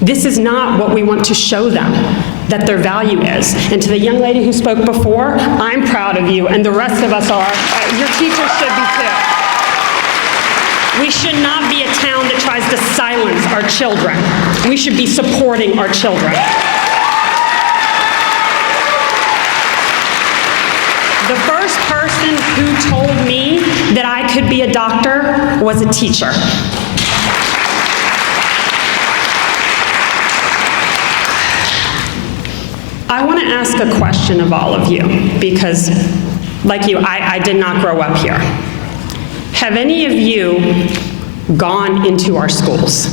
This is not what we want to show them that their value is. And to the young lady who spoke before, I'm proud of you, and the rest of us are. Your teachers should be too. We should not be a town that tries to silence our children. We should be supporting our children. The first person who told me that I could be a doctor was a teacher. I want to ask a question of all of you, because like you, I did not grow up here. Have any of you gone into our schools?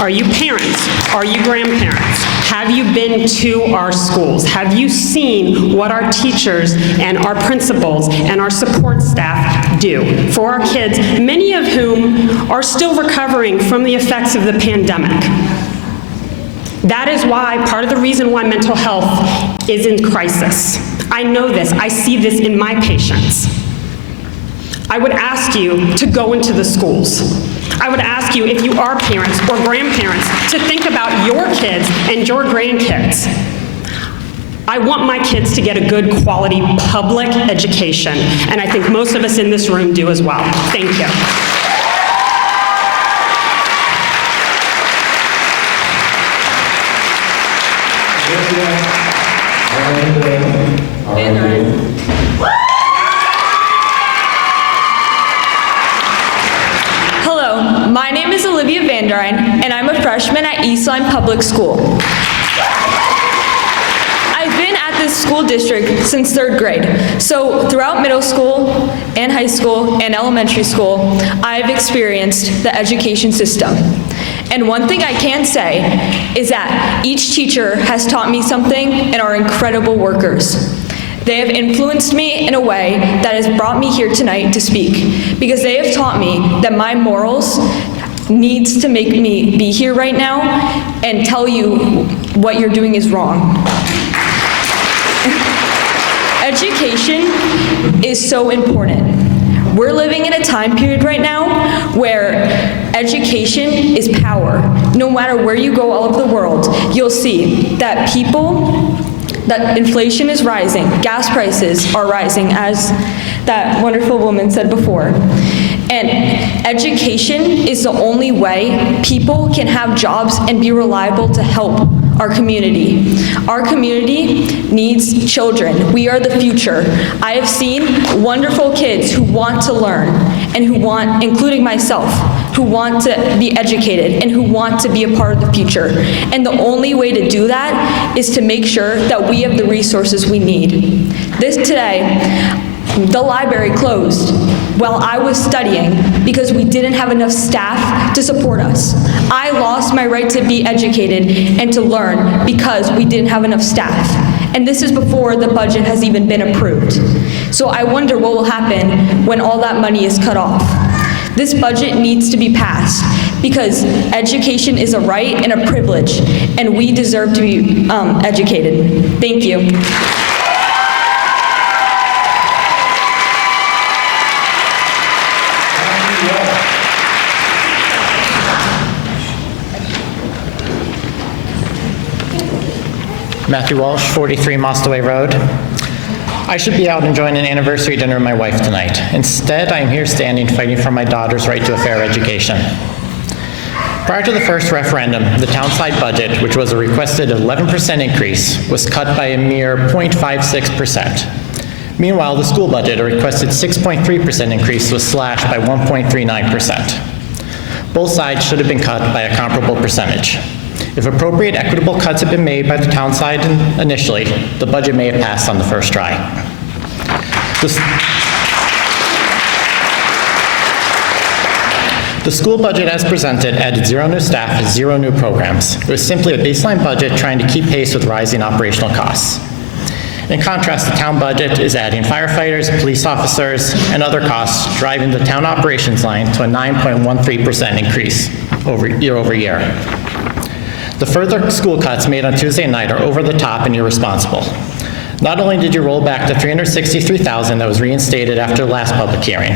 Are you parents? Are you grandparents? Have you been to our schools? Have you seen what our teachers and our principals and our support staff do for our kids, many of whom are still recovering from the effects of the pandemic? That is why, part of the reason why mental health is in crisis. I know this, I see this in my patients. I would ask you to go into the schools. I would ask you, if you are parents or grandparents, to think about your kids and your grandkids. I want my kids to get a good quality public education, and I think most of us in this room do as well. Thank you. Hello, my name is Olivia Vanderine, and I'm a freshman at East Lyme Public School. I've been at this school district since 3rd grade, so throughout middle school and high school and elementary school, I've experienced the education system. And one thing I can say is that each teacher has taught me something and are incredible workers. They have influenced me in a way that has brought me here tonight to speak, because they have taught me that my morals needs to make me be here right now and tell you what you're doing is wrong. Education is so important. We're living in a time period right now where education is power. No matter where you go all over the world, you'll see that that inflation is rising, gas prices are rising, as that wonderful woman said before. And education is the only way people can have jobs and be reliable to help our community. Our community needs children. We are the future. I have seen wonderful kids who want to learn and who want, including myself, who want to be educated and who want to be a part of the future. And the only way to do that is to make sure that we have the resources we need. This today, the library closed while I was studying because we didn't have enough staff to support us. I lost my right to be educated and to learn because we didn't have enough staff. And this is before the budget has even been approved. So I wonder what will happen when all that money is cut off. This budget needs to be passed because education is a right and a privilege, and we deserve to be educated. Thank you. Matthew Walsh, 43 Mostaway Road. I should be out enjoying an anniversary dinner with my wife tonight. Instead, I am here standing fighting for my daughter's right to a fair education. Prior to the first referendum, the townside budget, which was a requested 11% increase, was cut by a mere 0.56%. Meanwhile, the school budget, a requested 6.3% increase, was slashed by 1.39%. Both sides should have been cut by a comparable percentage. If appropriate equitable cuts had been made by the town side initially, the budget may have passed on the first try. The school budget as presented added 0 new staff and 0 new programs. It was simply a baseline budget trying to keep pace with rising operational costs. In contrast, the town budget is adding firefighters, police officers, and other costs, driving the town operations line to a 9.13% increase year over year. The further school cuts made on Tuesday night are over the top and irresponsible. Not only did you roll back the $363,000 that was reinstated after the last public hearing,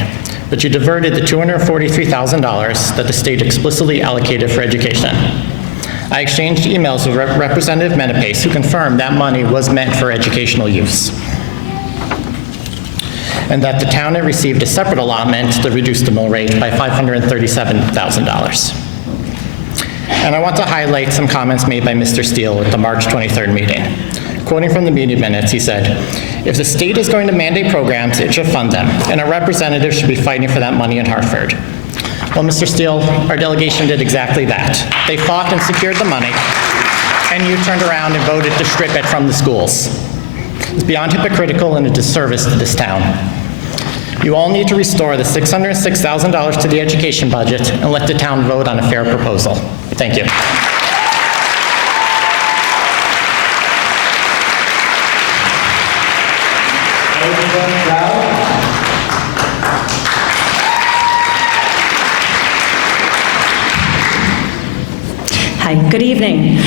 but you diverted the $243,000 that the state explicitly allocated for education. I exchanged emails with Representative Menapace, who confirmed that money was meant for educational use, and that the town had received a separate allotment to reduce the mill rate by $537,000. And I want to highlight some comments made by Mr. Steele at the March 23rd meeting. Quoting from the meeting minutes, he said, "If the state is going to mandate programs, it should fund them, and our representatives should be fighting for that money in Hartford." Well, Mr. Steele, our delegation did exactly that. They fought and secured the money, and you turned around and voted to strip it from the schools. It's beyond hypocritical and a disservice to this town. You all need to restore the $606,000 to the education budget and let the town vote on a fair proposal. Thank you. Hi, good evening.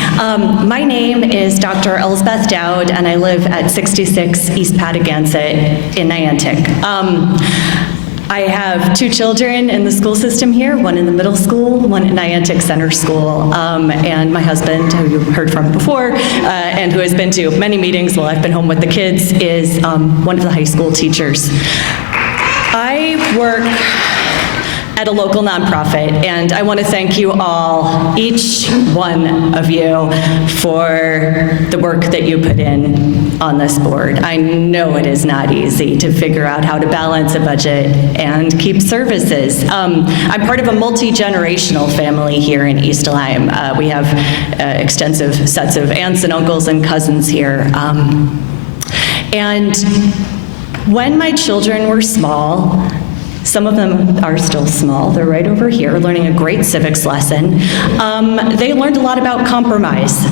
My name is Dr. Elsbeth Dowd, and I live at 66 East Patagonia in Niantic. I have 2 children in the school system here, one in the middle school, one at Niantic Center School, and my husband, who you heard from before, and who has been to many meetings while I've been home with the kids, is one of the high school teachers. I work at a local nonprofit, and I want to thank you all, each one of you, for the work that you put in on this board. I know it is not easy to figure out how to balance a budget and keep services. I'm part of a multi-generational family here in East Lyme. We have extensive sets of aunts and uncles and cousins here. And when my children were small, some of them are still small, they're right over here learning a great civics lesson. They learned a lot about compromise.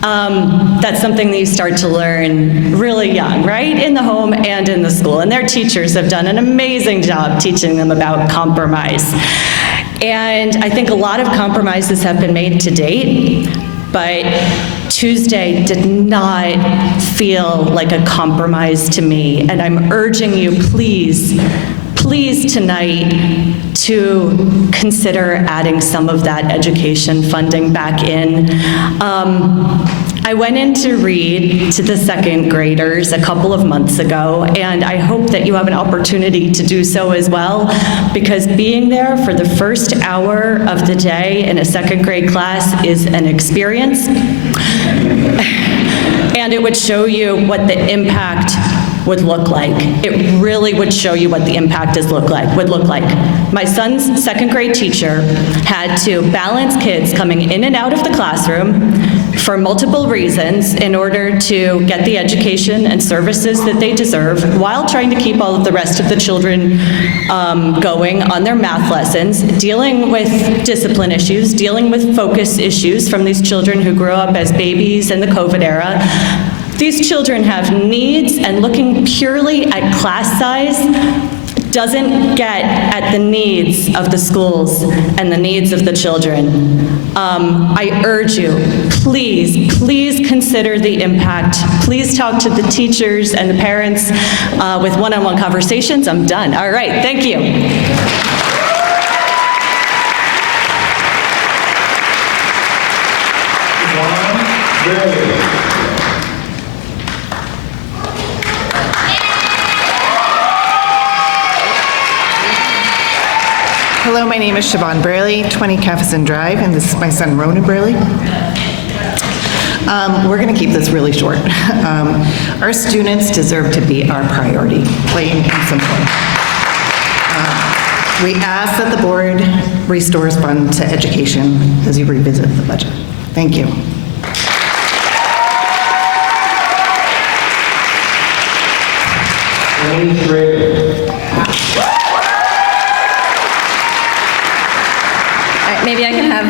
That's something that you start to learn really young, right? In the home and in the school. And their teachers have done an amazing job teaching them about compromise. And I think a lot of compromises have been made to date, but Tuesday did not feel like a compromise to me. And I'm urging you, please tonight to consider adding some of that education funding back in. I went in to read to the second graders a couple of months ago, and I hope that you have an opportunity to do so as well, because being there for the first hour of the day in a second grade class is an experience, and it would show you what the impact would look like. It really would show you what the impact would look like. My son's second grade teacher had to balance kids coming in and out of the classroom for multiple reasons in order to get the education and services that they deserve, while trying to keep all of the rest of the children going on their math lessons, dealing with discipline issues, dealing with focus issues from these children who grew up as babies in the COVID era. These children have needs, and looking purely at class size doesn't get at the needs of the schools and the needs of the children. I urge you, please consider the impact. Please talk to the teachers and the parents with one-on-one conversations. I'm done. All right, thank you. Hello, my name is Siobhan Braley, 20 Cafferson Drive, and this is my son, Ronan Braley. We're going to keep this really short. Our students deserve to be our priority, plain and simple. We ask that the board restores funds to education as you revisit the budget. Thank you.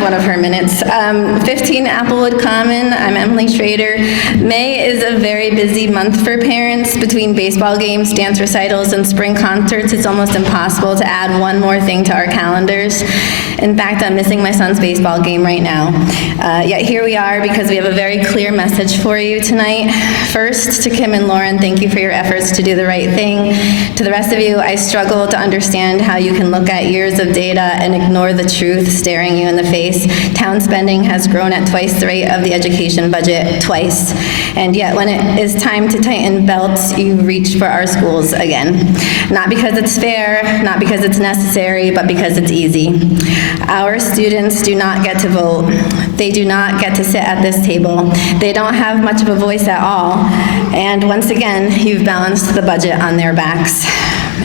one of her minutes. 15 Applewood Common, I'm Emily Schrader. May is a very busy month for parents. Between baseball games, dance recitals, and spring concerts, it's almost impossible to add one more thing to our calendars. In fact, I'm missing my son's baseball game right now. Yet here we are because we have a very clear message for you tonight. First, to Kim and Lauren, thank you for your efforts to do the right thing. To the rest of you, I struggle to understand how you can look at years of data and ignore the truth staring you in the face. Town spending has grown at twice the rate of the education budget, twice. And yet when it is time to tighten belts, you reach for our schools again. Not because it's fair, not because it's necessary, but because it's easy. Our students do not get to vote. They do not get to sit at this table. They don't have much of a voice at all. And once again, you've balanced the budget on their backs.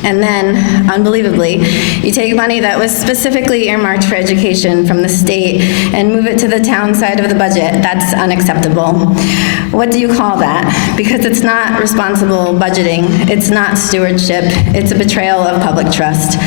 And then, unbelievably, you take money that was specifically earmarked for education from the state and move it to the town side of the budget. That's unacceptable. What do you call that? Because it's not responsible budgeting. It's not stewardship. It's a betrayal of public trust.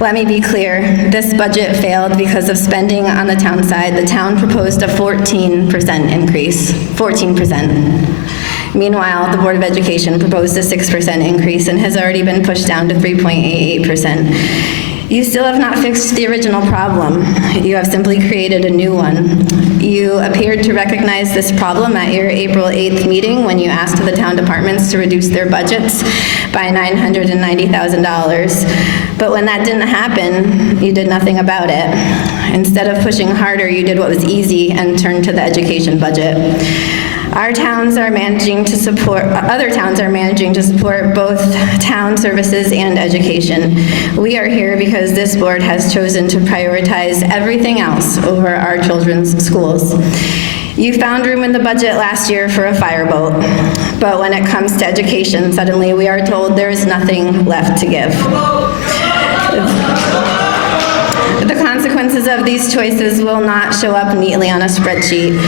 Let me be clear. This budget failed because of spending on the town side. The town proposed a 14% increase. 14%. Meanwhile, the Board of Education proposed a 6% increase and has already been pushed down to 3.88%. You still have not fixed the original problem. You have simply created a new one. You appeared to recognize this problem at your April 8th meeting when you asked the town departments to reduce their budgets by $990,000. But when that didn't happen, you did nothing about it. Instead of pushing harder, you did what was easy and turned to the education budget. Other towns are managing to support both town services and education. We are here because this board has chosen to prioritize everything else over our children's schools. You found room in the budget last year for a fireboat, but when it comes to education, suddenly we are told there is nothing left to give. The consequences of these choices will not show up neatly on a spreadsheet.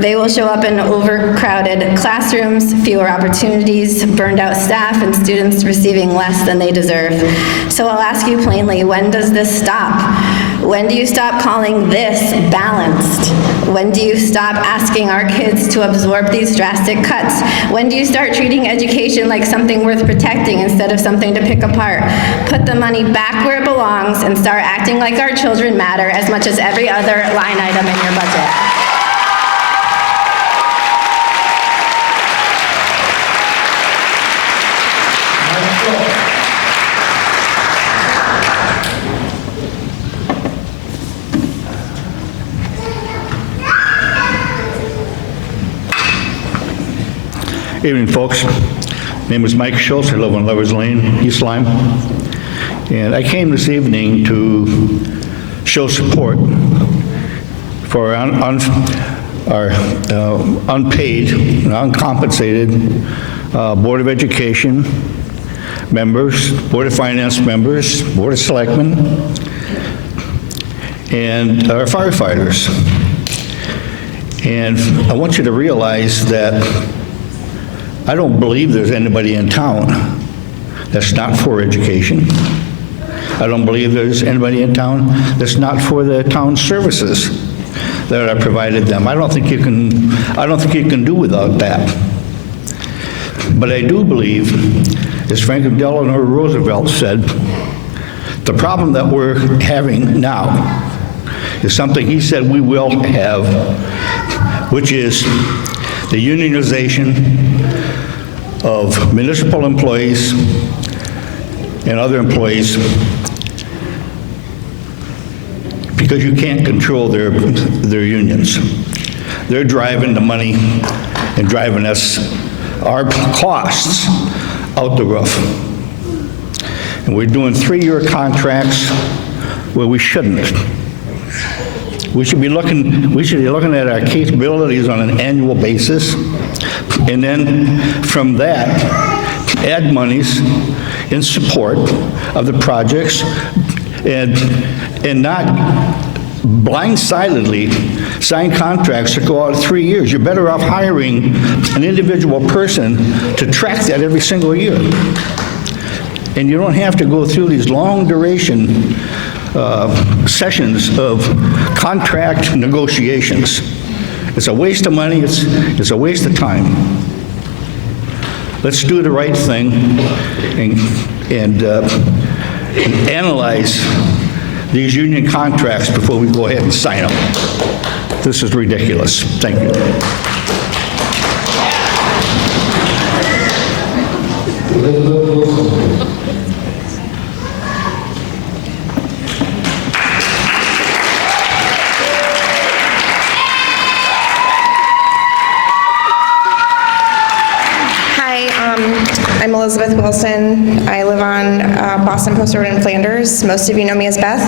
They will show up in overcrowded classrooms, fewer opportunities, burned out staff, and students receiving less than they deserve. So I'll ask you plainly, when does this stop? When do you stop calling this balanced? When do you stop asking our kids to absorb these drastic cuts? When do you start treating education like something worth protecting instead of something to pick apart? Put the money back where it belongs and start acting like our children matter as much as every other line item in your budget. Evening, folks. My name is Mike Schultz. I live on Lovers Lane, East Lyme. And I came this evening to show support for our unpaid, uncompensated Board of Education members, Board of Finance members, Board of Selectmen, and our firefighters. And I want you to realize that I don't believe there's anybody in town that's not for education. I don't believe there's anybody in town that's not for the town services that I provided them. I don't think you can do without that. But I do believe, as Franklin Delano Roosevelt said, the problem that we're having now is something he said we will have, which is the unionization of municipal employees and other employees, because you can't control their unions. They're driving the money and driving our costs out the roof. And we're doing 3-year contracts where we shouldn't. We should be looking at our capabilities on an annual basis, and then from that, add monies in support of the projects, and not blindsidedly sign contracts that go out 3 years. You're better off hiring an individual person to track that every single year. And you don't have to go through these long duration sessions of contract negotiations. It's a waste of money, it's a waste of time. Let's do the right thing and analyze these union contracts before we go ahead and sign them. This is ridiculous. Thank you. I'm Elizabeth Wilson. I live on Boston Post Road in Flanders. Most of you know me as Beth.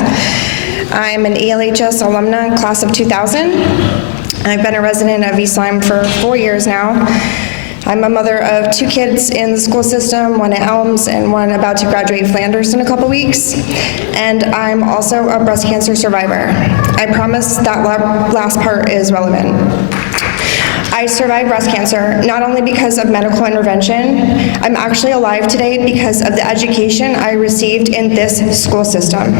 I'm an ELHS alumna, class of 2000. I've been a resident of East Lyme for 4 years now. I'm a mother of 2 kids in the school system, one at Elms and one about to graduate Flanders in a couple weeks. And I'm also a breast cancer survivor. I promise that last part is relevant. I survived breast cancer not only because of medical intervention. I'm actually alive today because of the education I received in this school system.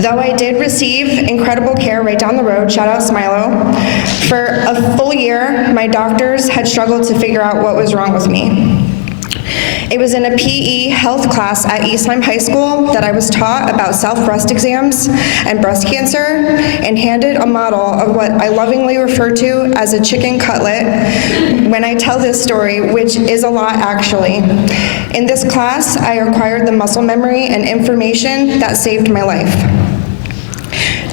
Though I did receive incredible care right down the road, shout out Smilo, for a full year, my doctors had struggled to figure out what was wrong with me. It was in a PE health class at East Lyme High School that I was taught about self-breast exams and breast cancer and handed a model of what I lovingly refer to as a chicken cutlet when I tell this story, which is a lot actually. In this class, I acquired the muscle memory and information that saved my life.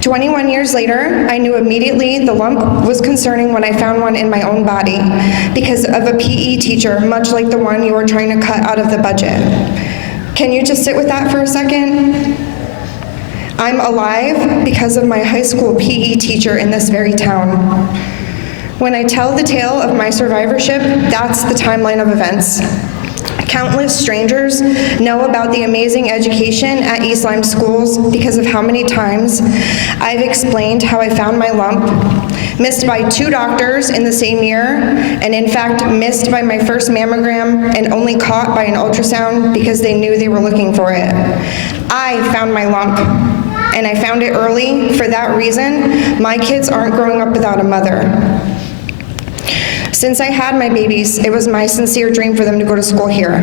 21 years later, I knew immediately the lump was concerning when I found one in my own body because of a PE teacher, much like the one you were trying to cut out of the budget. Can you just sit with that for a second? I'm alive because of my high school PE teacher in this very town. When I tell the tale of my survivorship, that's the timeline of events. Countless strangers know about the amazing education at East Lyme schools because of how many times I've explained how I found my lump, missed by 2 doctors in the same year, and in fact missed by my first mammogram and only caught by an ultrasound because they knew they were looking for it. I found my lump, and I found it early. For that reason, my kids aren't growing up without a mother. Since I had my babies, it was my sincere dream for them to go to school here,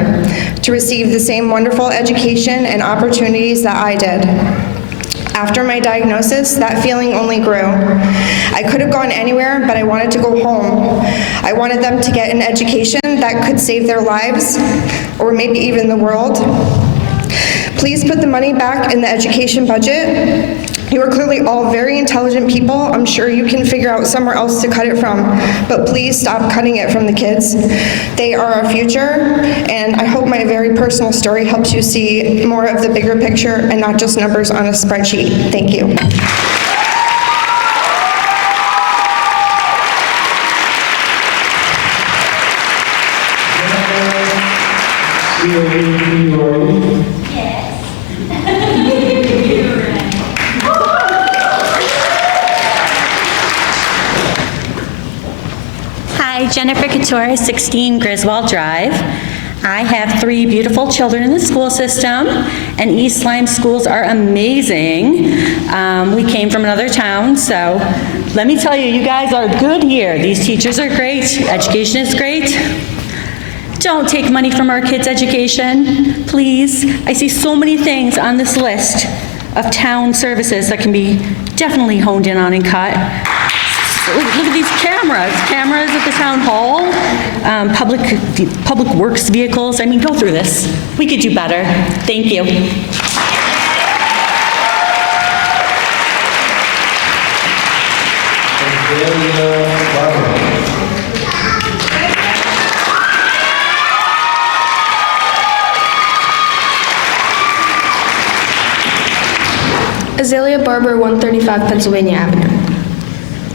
to receive the same wonderful education and opportunities that I did. After my diagnosis, that feeling only grew. I could have gone anywhere, but I wanted to go home. I wanted them to get an education that could save their lives, or maybe even the world. Please put the money back in the education budget. You are clearly all very intelligent people. I'm sure you can figure out somewhere else to cut it from, but please stop cutting it from the kids. They are our future, and I hope my very personal story helps you see more of the bigger picture and not just numbers on a spreadsheet. Thank you. Hi, Jennifer Couture, 16 Griswold Drive. I have 3 beautiful children in the school system, and East Lyme schools are amazing. We came from another town, so let me tell you, you guys are good here. These teachers are great, education is great. Don't take money from our kids' education, please. I see so many things on this list of town services that can be definitely honed in on and cut. Look at these cameras at the town hall, public works vehicles. I mean, go through this. We could do better. Thank you. Azalea Barber, 135 Pennsylvania Avenue.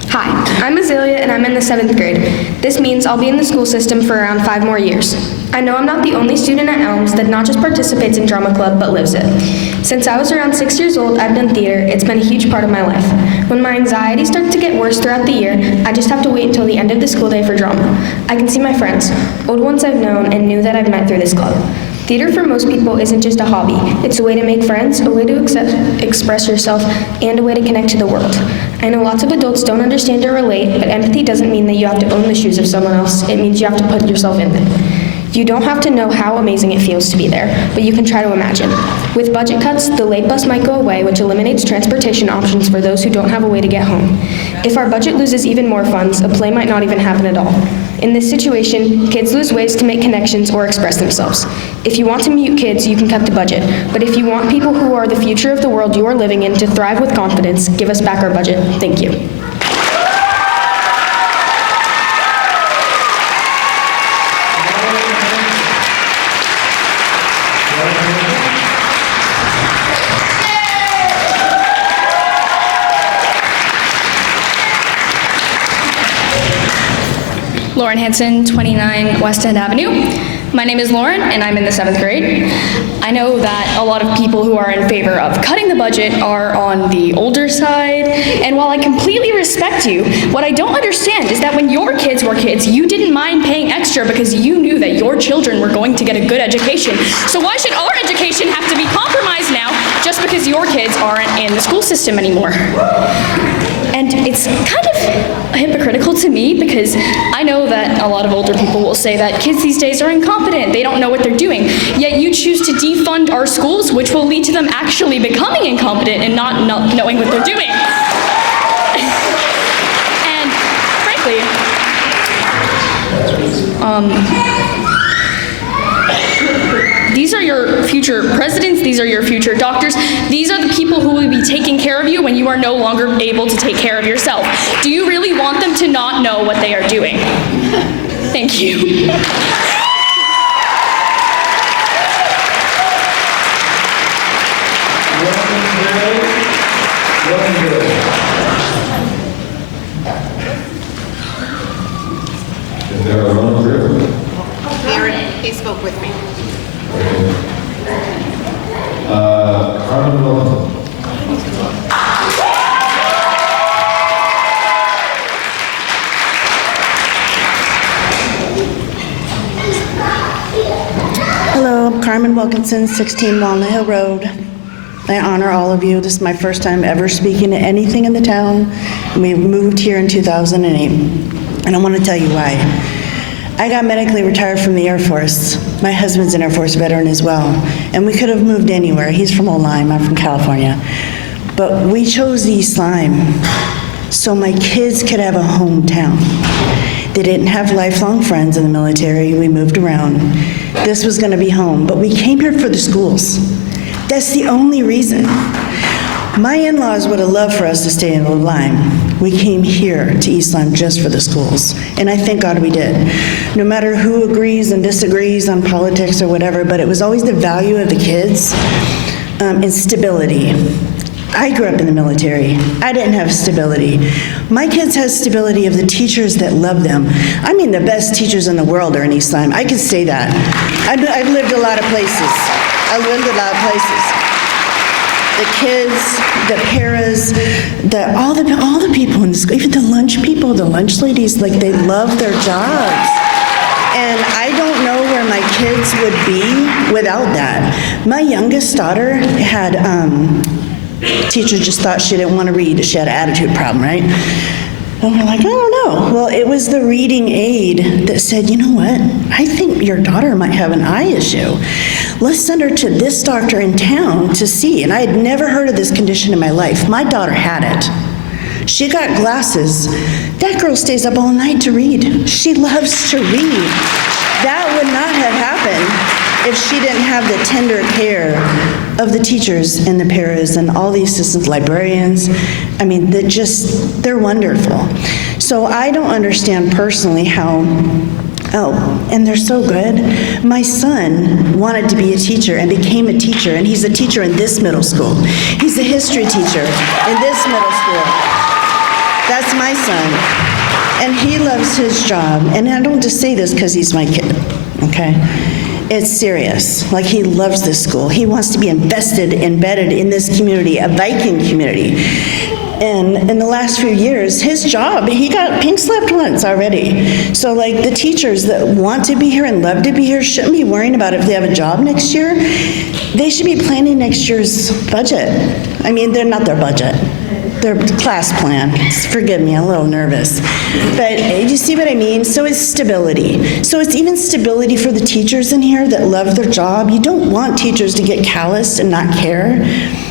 Hi, I'm Azalea and I'm in the 7th grade. This means I'll be in the school system for around 5 more years. I know I'm not the only student at Elms that not just participates in drama club, but lives it. Since I was around 6 years old, I've done theater. It's been a huge part of my life. When my anxiety starts to get worse throughout the year, I just have to wait until the end of the school day for drama. I can see my friends, old ones I've known and new that I've met through this club. Theater for most people isn't just a hobby. It's a way to make friends, a way to express yourself, and a way to connect to the world. I know lots of adults don't understand or relate, but empathy doesn't mean that you have to own the shoes of someone else. It means you have to put yourself in them. You don't have to know how amazing it feels to be there, but you can try to imagine. With budget cuts, the late bus might go away, which eliminates transportation options for those who don't have a way to get home. If our budget loses even more funds, a play might not even happen at all. In this situation, kids lose ways to make connections or express themselves. If you want to mute kids, you can cut the budget. But if you want people who are the future of the world you are living in to thrive with confidence, give us back our budget. Thank you. Lauren Hansen, 29 West End Avenue. My name is Lauren, and I'm in the 7th grade. I know that a lot of people who are in favor of cutting the budget are on the older side, and while I completely respect you, what I don't understand is that when your kids were kids, you didn't mind paying extra because you knew that your children were going to get a good education. So why should our education have to be compromised now just because your kids aren't in the school system anymore? And it's kind of hypocritical to me because I know that a lot of older people will say that kids these days are incompetent, they don't know what they're doing, yet you choose to defund our schools, which will lead to them actually becoming incompetent and not knowing what they're doing. And frankly, these are your future presidents, these are your future doctors, these are the people who will be taking care of you when you are no longer able to take care of yourself. Do you really want them to not know what they are doing? Thank you. Is there a lone group? He spoke with me. Carmen Wilson. Hello, I'm Carmen Wilkinson, 16 Walnut Hill Road. I honor all of you. This is my first time ever speaking to anything in the town. We moved here in 2008, and I want to tell you why. I got medically retired from the Air Force. My husband's an Air Force veteran as well, and we could have moved anywhere. He's from Old Lyme, I'm from California. But we chose East Lyme so my kids could have a hometown. They didn't have lifelong friends in the military. We moved around. This was going to be home, but we came here for the schools. That's the only reason. My in-laws would have loved for us to stay in Old Lyme. We came here to East Lyme just for the schools, and I thank God we did. No matter who agrees and disagrees on politics or whatever, but it was always the value of the kids and stability. I grew up in the military. I didn't have stability. My kids had stability of the teachers that love them. I mean, the best teachers in the world are in East Lyme. I could say that. I've lived a lot of places. I lived a lot of places. The kids, the paras, all the people in the school, even the lunch people, the lunch ladies, like they love their jobs. And I don't know where my kids would be without that. My youngest daughter had, teacher just thought she didn't want to read. She had an attitude problem, right? And we're like, I don't know. Well, it was the reading aide that said, you know what? I think your daughter might have an eye issue. Let's send her to this doctor in town to see. And I had never heard of this condition in my life. My daughter had it. She got glasses. That girl stays up all night to read. She loves to read. That would not have happened if she didn't have the tender care of the teachers and the paras and all the assistant librarians. I mean, they're wonderful. So I don't understand personally how, and they're so good. My son wanted to be a teacher and became a teacher, and he's a teacher in this middle school. He's a history teacher in this middle school. That's my son. And he loves his job. And I don't just say this because he's my kid, okay? It's serious. Like, he loves this school. He wants to be embedded in this community, a Viking community. And in the last few years, his job, he got pink slipped once already. So like, the teachers that want to be here and love to be here shouldn't be worrying about if they have a job next year. They should be planning next year's budget. I mean, they're not their budget. Their class plan. Forgive me, I'm a little nervous. But you see what I mean? So it's stability. So it's even stability for the teachers in here that love their job. You don't want teachers to get calloused and not care.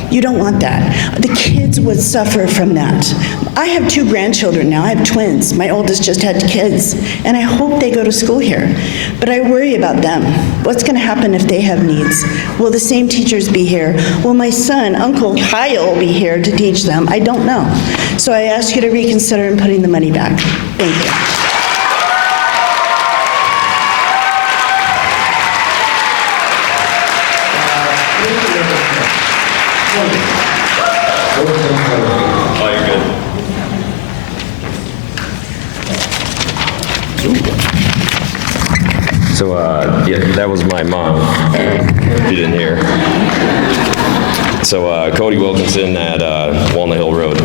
You don't want that. The kids would suffer from that. I have 2 grandchildren now. I have twins. My oldest just had kids. And I hope they go to school here. But I worry about them. What's going to happen if they have needs? Will the same teachers be here? Will my son, Uncle Kyle, be here to teach them? I don't know. So I ask you to reconsider in putting the money back. Thank you. So, yeah, that was my mom, if you didn't hear. So, Cody Wilkinson at Walnut Hill Road.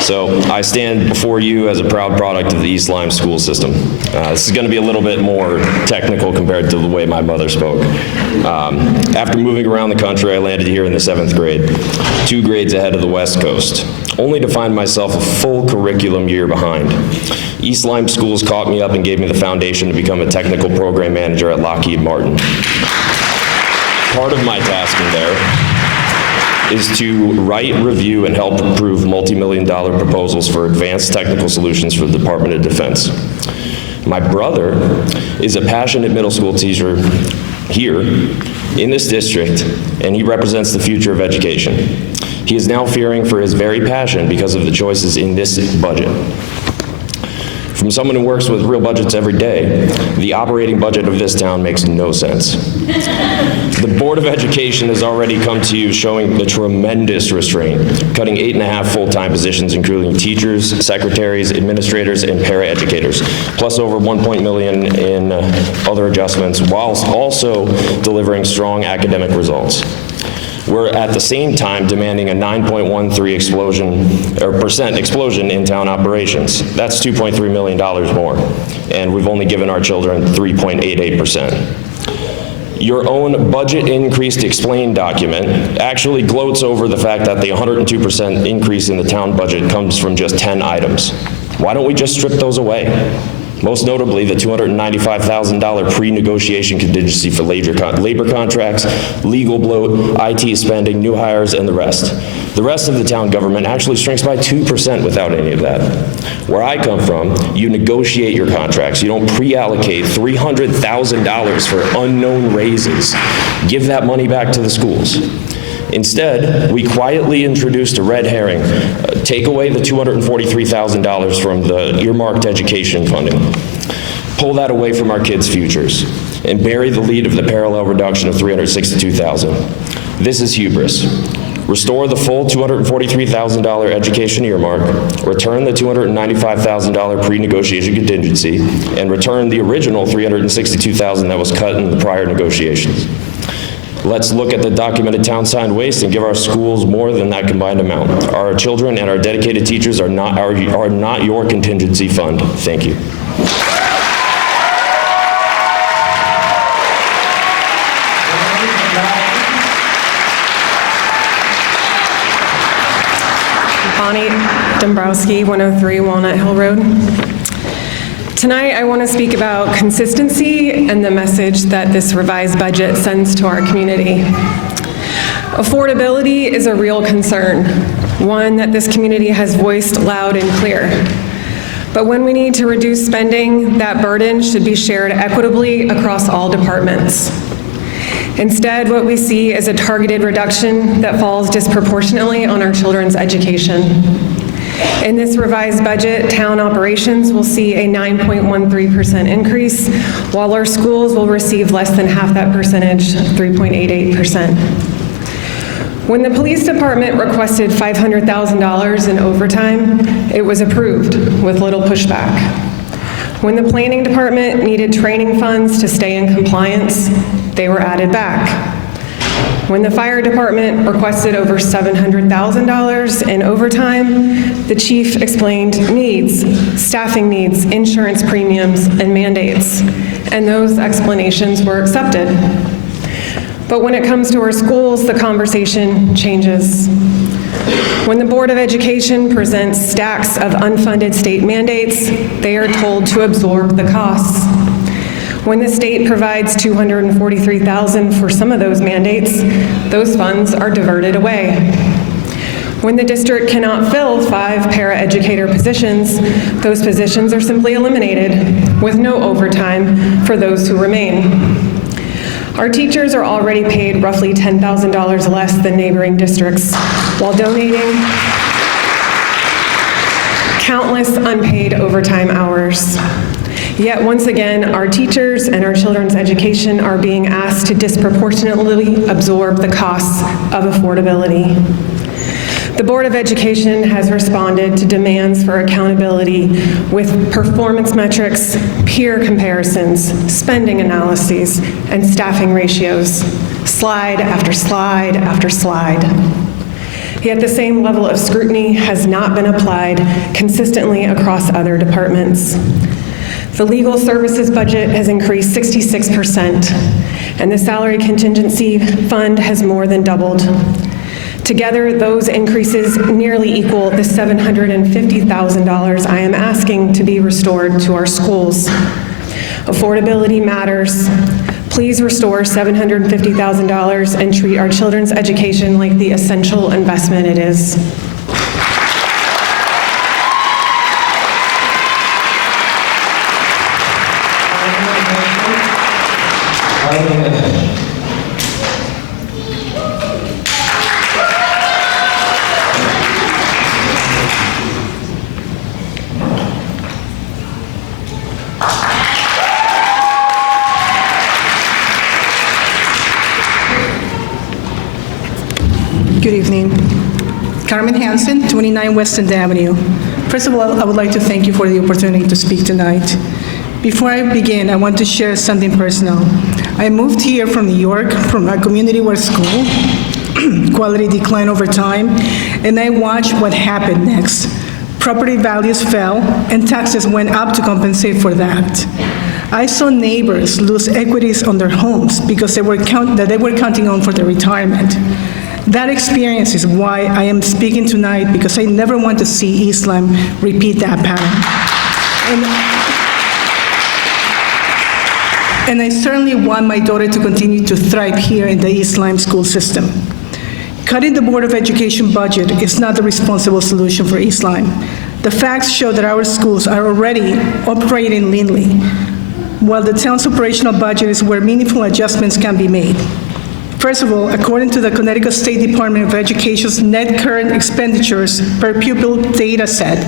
So, I stand before you as a proud product of the East Lyme school system. This is going to be a little bit more technical compared to the way my mother spoke. After moving around the country, I landed here in the 7th grade, 2 grades ahead of the West Coast, only to find myself a full curriculum year behind. East Lyme schools caught me up and gave me the foundation to become a technical program manager at Lockheed Martin. Part of my tasking there is to write, review, and help approve multi-million-dollar proposals for advanced technical solutions for the Department of Defense. My brother is a passionate middle school teacher here in this district, and he represents the future of education. He is now fearing for his very passion because of the choices in this budget. From someone who works with real budgets every day, the operating budget of this town makes no sense. The Board of Education has already come to you showing the tremendous restraint, cutting 8.5 full-time positions, including teachers, secretaries, administrators, and paraeducators, plus over $1 million in other adjustments, while also delivering strong academic results. We're at the same time demanding a 9.13% explosion in town operations. That's $2.3 million more, and we've only given our children 3.88%. Your own budget increase explained document actually gloats over the fact that the 102% increase in the town budget comes from just 10 items. Why don't we just strip those away? Most notably, the $295,000 pre-negotiation contingency for labor contracts, legal bloat, IT spending, new hires, and the rest. The rest of the town government actually shrinks by 2% without any of that. Where I come from, you negotiate your contracts. You don't pre-allocate $300,000 for unknown raises. Give that money back to the schools. Instead, we quietly introduced a red herring. Take away the $243,000 from the earmarked education funding. Pull that away from our kids' futures and bury the lead of the parallel reduction of $362,000. This is hubris. Restore the full $243,000 education earmark, return the $295,000 pre-negotiation contingency, and return the original $362,000 that was cut in the prior negotiations. Let's look at the documented town-signed waste and give our schools more than that combined amount. Our children and our dedicated teachers are not your contingency fund. Thank you. Bonnie Dombrowski, 103 Walnut Hill Road. Tonight, I want to speak about consistency and the message that this revised budget sends to our community. Affordability is a real concern, one that this community has voiced loud and clear. But when we need to reduce spending, that burden should be shared equitably across all departments. Instead, what we see is a targeted reduction that falls disproportionately on our children's education. In this revised budget, town operations will see a 9.13% increase, while our schools will receive less than half that percentage, 3.88%. When the police department requested $500,000 in overtime, it was approved with little pushback. When the planning department needed training funds to stay in compliance, they were added back. When the fire department requested over $700,000 in overtime, the chief explained needs, staffing needs, insurance premiums, and mandates, and those explanations were accepted. But when it comes to our schools, the conversation changes. When the Board of Education presents stacks of unfunded state mandates, they are told to absorb the costs. When the state provides $243,000 for some of those mandates, those funds are diverted away. When the district cannot fill 5 paraeducator positions, those positions are simply eliminated with no overtime for those who remain. Our teachers are already paid roughly $10,000 less than neighboring districts while donating countless unpaid overtime hours. Yet once again, our teachers and our children's education are being asked to disproportionately absorb the costs of affordability. The Board of Education has responded to demands for accountability with performance metrics, peer comparisons, spending analyses, and staffing ratios, slide after slide after slide. Yet the same level of scrutiny has not been applied consistently across other departments. The legal services budget has increased 66%, and the salary contingency fund has more than doubled. Together, those increases nearly equal the $750,000 I am asking to be restored to our schools. Affordability matters. Please restore $750,000 and treat our children's education like the essential investment it is. Good evening. Carmen Hansen, 29 West End Avenue. First of all, I would like to thank you for the opportunity to speak tonight. Before I begin, I want to share something personal. I moved here from New York, from a community where school quality declined over time, and I watched what happened next. Property values fell, and taxes went up to compensate for that. I saw neighbors lose equities on their homes because they were counting on for their retirement. That experience is why I am speaking tonight, because I never want to see East Lyme repeat that pattern. And I certainly want my daughter to continue to thrive here in the East Lyme school system. Cutting the Board of Education budget is not the responsible solution for East Lyme. The facts show that our schools are already operating leanly, while the town's operational budget is where meaningful adjustments can be made. First of all, according to the Connecticut State Department of Education's net current expenditures per pupil data set,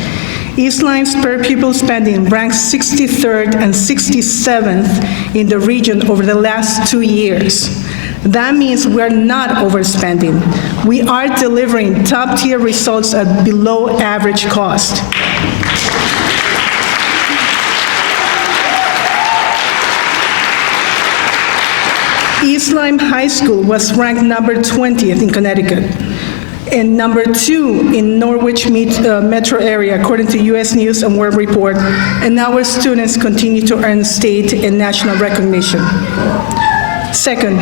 East Lyme's per pupil spending ranks 63rd and 67th in the region over the last 2 years. That means we're not overspending. We are delivering top-tier results at below average cost. East Lyme High School was ranked number 20th in Connecticut and number 2 in Norwich metro area, according to U.S. News and World Report, and our students continue to earn state and national recognition. Second,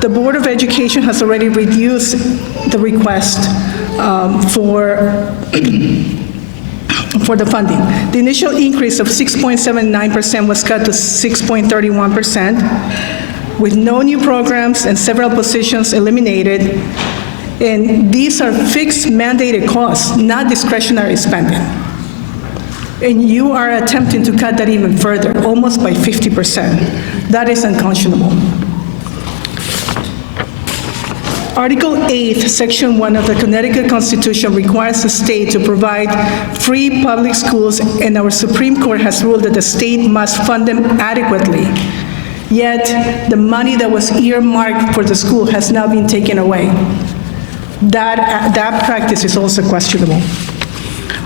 the Board of Education has already reduced the request for the funding. The initial increase of 6.79% was cut to 6.31%, with no new programs and several positions eliminated. And these are fixed mandated costs, not discretionary spending. And you are attempting to cut that even further, almost by 50%. That is unconscionable. Article 8, Section 1 of the Connecticut Constitution requires the state to provide free public schools, and our Supreme Court has ruled that the state must fund them adequately. Yet, the money that was earmarked for the school has now been taken away. That practice is also questionable.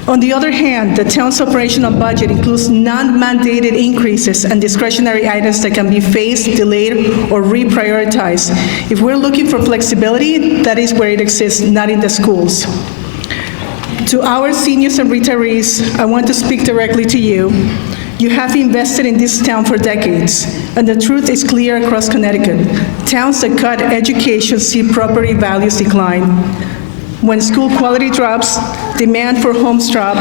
On the other hand, the town's operational budget includes non-mandated increases and discretionary items that can be phased, delayed, or reprioritized. If we're looking for flexibility, that is where it exists, not in the schools. To our seniors and retirees, I want to speak directly to you. You have invested in this town for decades, and the truth is clear across Connecticut. Towns that cut education see property values decline. When school quality drops, demand for homes drop,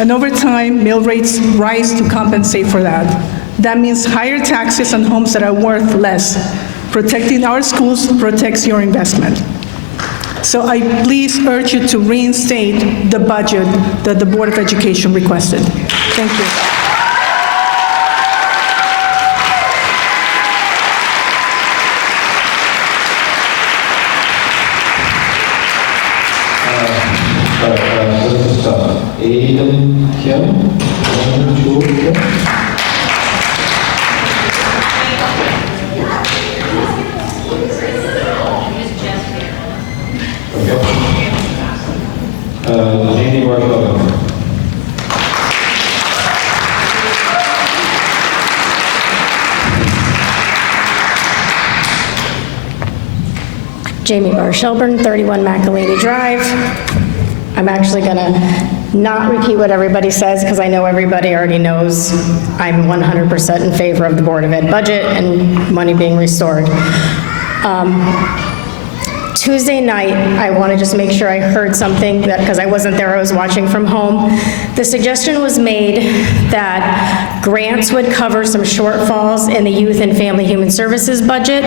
and over time, mill rates rise to compensate for that. That means higher taxes on homes that are worth less. Protecting our schools protects your investment. So I please urge you to reinstate the budget that the Board of Education requested. Thank you. Aiden Kim, 1, 2, 3. Jamie Marshall. Jamie Barr Shelburne, 31 McElhaney Drive. I'm actually going to not repeat what everybody says because I know everybody already knows I'm 100% in favor of the Board of Ed budget and money being restored. Tuesday night, I want to just make sure I heard something that, because I wasn't there, I was watching from home. The suggestion was made that grants would cover some shortfalls in the Youth and Family Human Services budget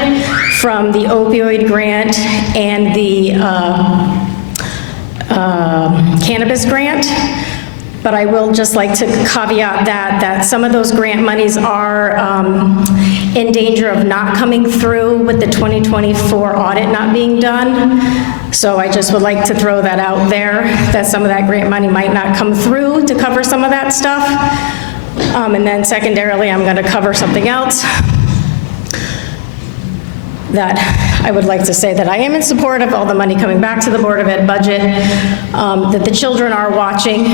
from the opioid grant and the cannabis grant. But I will just like to caveat that some of those grant monies are in danger of not coming through with the 2024 audit not being done. So I just would like to throw that out there, that some of that grant money might not come through to cover some of that stuff. And then secondarily, I'm going to cover something else that I would like to say that I am in support of all the money coming back to the Board of Ed budget, that the children are watching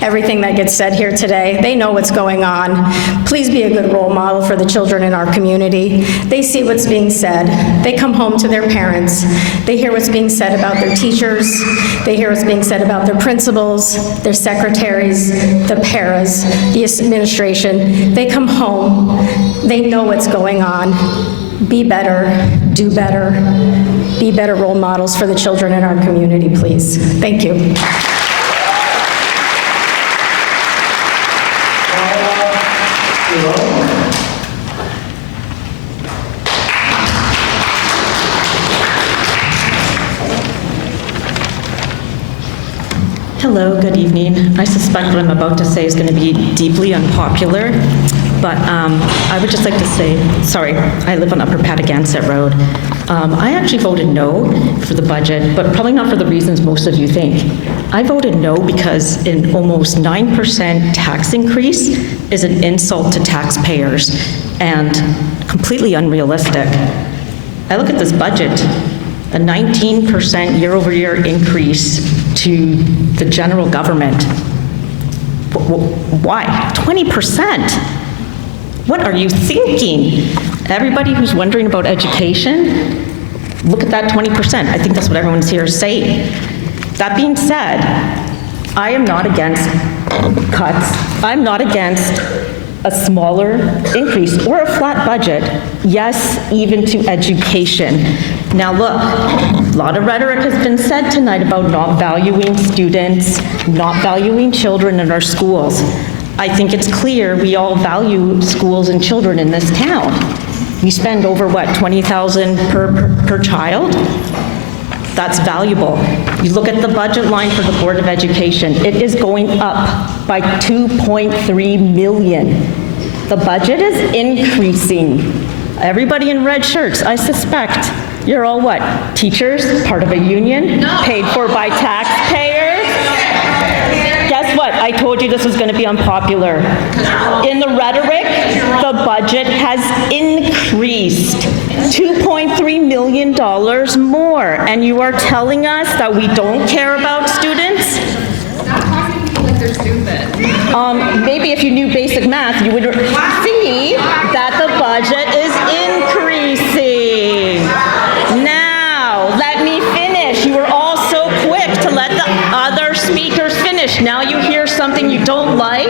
everything that gets said here today. They know what's going on. Please be a good role model for the children in our community. They see what's being said. They come home to their parents. They hear what's being said about their teachers. They hear what's being said about their principals, their secretaries, the paras, the administration. They come home. They know what's going on. Be better, do better, be better role models for the children in our community, please. Thank you. Hello, good evening. I suspect what I'm about to say is going to be deeply unpopular, but I would just like to say, sorry, I live on Upper Patagonia Road. I actually voted no for the budget, but probably not for the reasons most of you think. I voted no because an almost 9% tax increase is an insult to taxpayers and completely unrealistic. I look at this budget, a 19% year-over-year increase to the general government. Why? 20%? What are you thinking? Everybody who's wondering about education, look at that 20%. I think that's what everyone's here is saying. That being said, I am not against cuts. I'm not against a smaller increase or a flat budget, yes, even to education. Now look, a lot of rhetoric has been said tonight about not valuing students, not valuing children in our schools. I think it's clear we all value schools and children in this town. We spend over, what, $20,000 per child? That's valuable. You look at the budget line for the Board of Education, it is going up by $2.3 million. The budget is increasing. Everybody in red shirts, I suspect, you're all what? Teachers, part of a union, paid for by taxpayers? Guess what? I told you this was going to be unpopular. In the rhetoric, the budget has increased $2.3 million more, and you are telling us that we don't care about students? Maybe if you knew basic math, you would see that the budget is increasing. Now, let me finish. You were all so quick to let the other speakers finish. Now you hear something you don't like?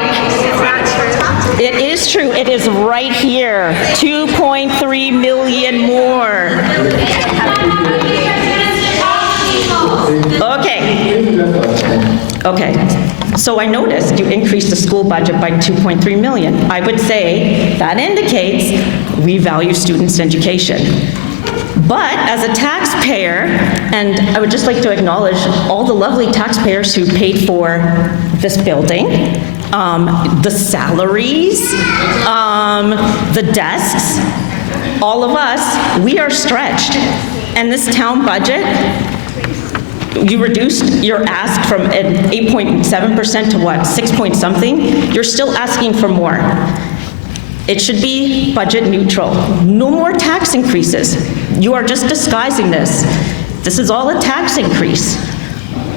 It is true. It is right here. 2.3 million more. Okay, so I noticed you increased the school budget by 2.3 million. I would say that indicates we value students' education. But as a taxpayer, and I would just like to acknowledge all the lovely taxpayers who paid for this building, the salaries, the desks, all of us, we are stretched. And this town budget, you reduced your ask from an 8.7% to what, 6 point something? You're still asking for more. It should be budget neutral. No more tax increases. You are just disguising this. This is all a tax increase.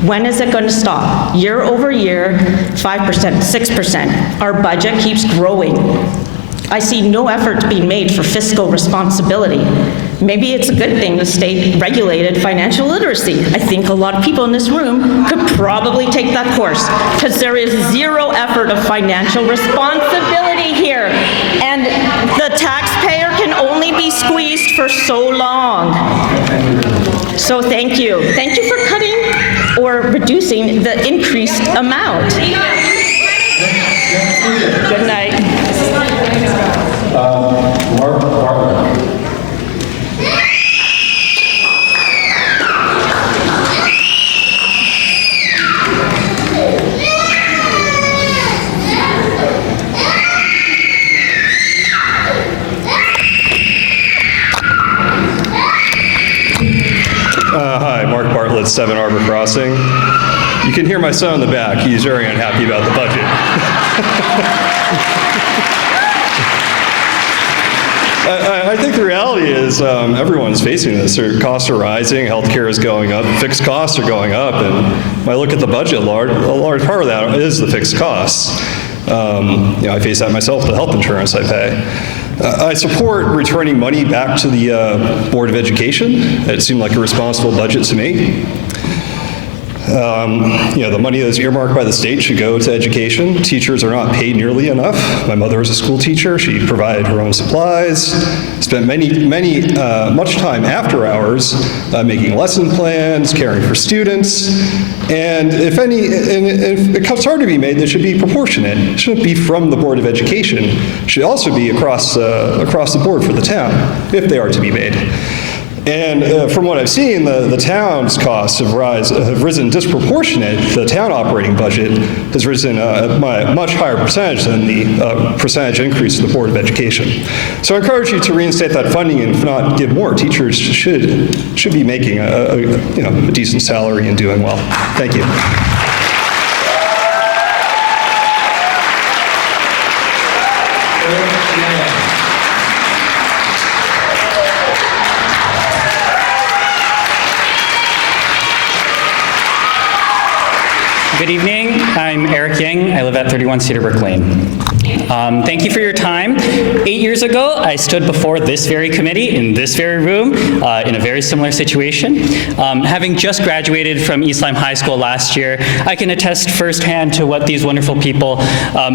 When is it going to stop? Year over year, 5%, 6%. Our budget keeps growing. I see no effort being made for fiscal responsibility. Maybe it's a good thing the state regulated financial literacy. I think a lot of people in this room could probably take that course, because there is zero effort of financial responsibility here. And the taxpayer can only be squeezed for so long. So thank you. Thank you for cutting or reducing the increased amount. Good night. Mark Bartlett. Hi, Mark Bartlett, 7 Arbor Crossing. You can hear my son in the back. He's very unhappy about the budget. I think the reality is everyone's facing this. Their costs are rising, healthcare is going up, fixed costs are going up, and when I look at the budget, a large part of that is the fixed costs. I face that myself, the health insurance I pay. I support returning money back to the Board of Education. It seemed like a responsible budget to me. The money that's earmarked by the state should go to education. Teachers are not paid nearly enough. My mother was a school teacher. She provided her own supplies, spent much time after hours making lesson plans, caring for students. And if it's hard to be made, they should be proportionate. It shouldn't be from the Board of Education. It should also be across the board for the town, if they are to be made. And from what I've seen, the town's costs have risen disproportionate. The town operating budget has risen by a much higher percentage than the percentage increase of the Board of Education. So I encourage you to reinstate that funding, and if not, give more. Teachers should be making a decent salary and doing well. Thank you. Good evening. I'm Eric Yang. I live at 31 Cedarbrook Lane. Thank you for your time. 8 years ago, I stood before this very committee in this very room in a very similar situation. Having just graduated from East Lyme High School last year, I can attest firsthand to what these wonderful people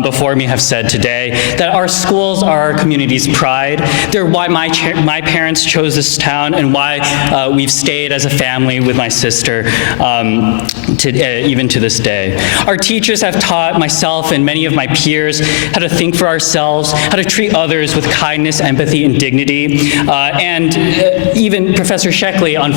before me have said today, that our schools are our community's pride. They're why my parents chose this town and why we've stayed as a family with my sister even to this day. Our teachers have taught myself and many of my peers how to think for ourselves, how to treat others with kindness, empathy, and dignity. And even Professor Sheckley, on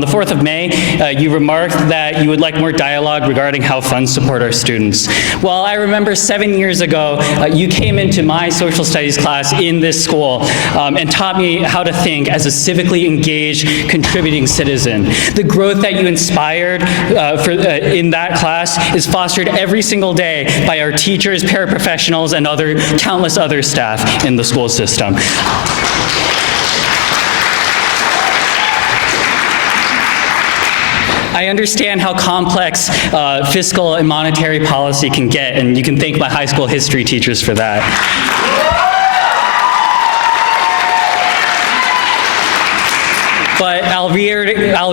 the 4th of May, you remarked that you would like more dialogue regarding how funds support our students. Well, I remember 7 years ago, you came into my social studies class in this school and taught me how to think as a civically engaged, contributing citizen. The growth that you inspired in that class is fostered every single day by our teachers, paraprofessionals, and countless other staff in the school system. I understand how complex fiscal and monetary policy can get, and you can thank my high school history teachers for that. But I'll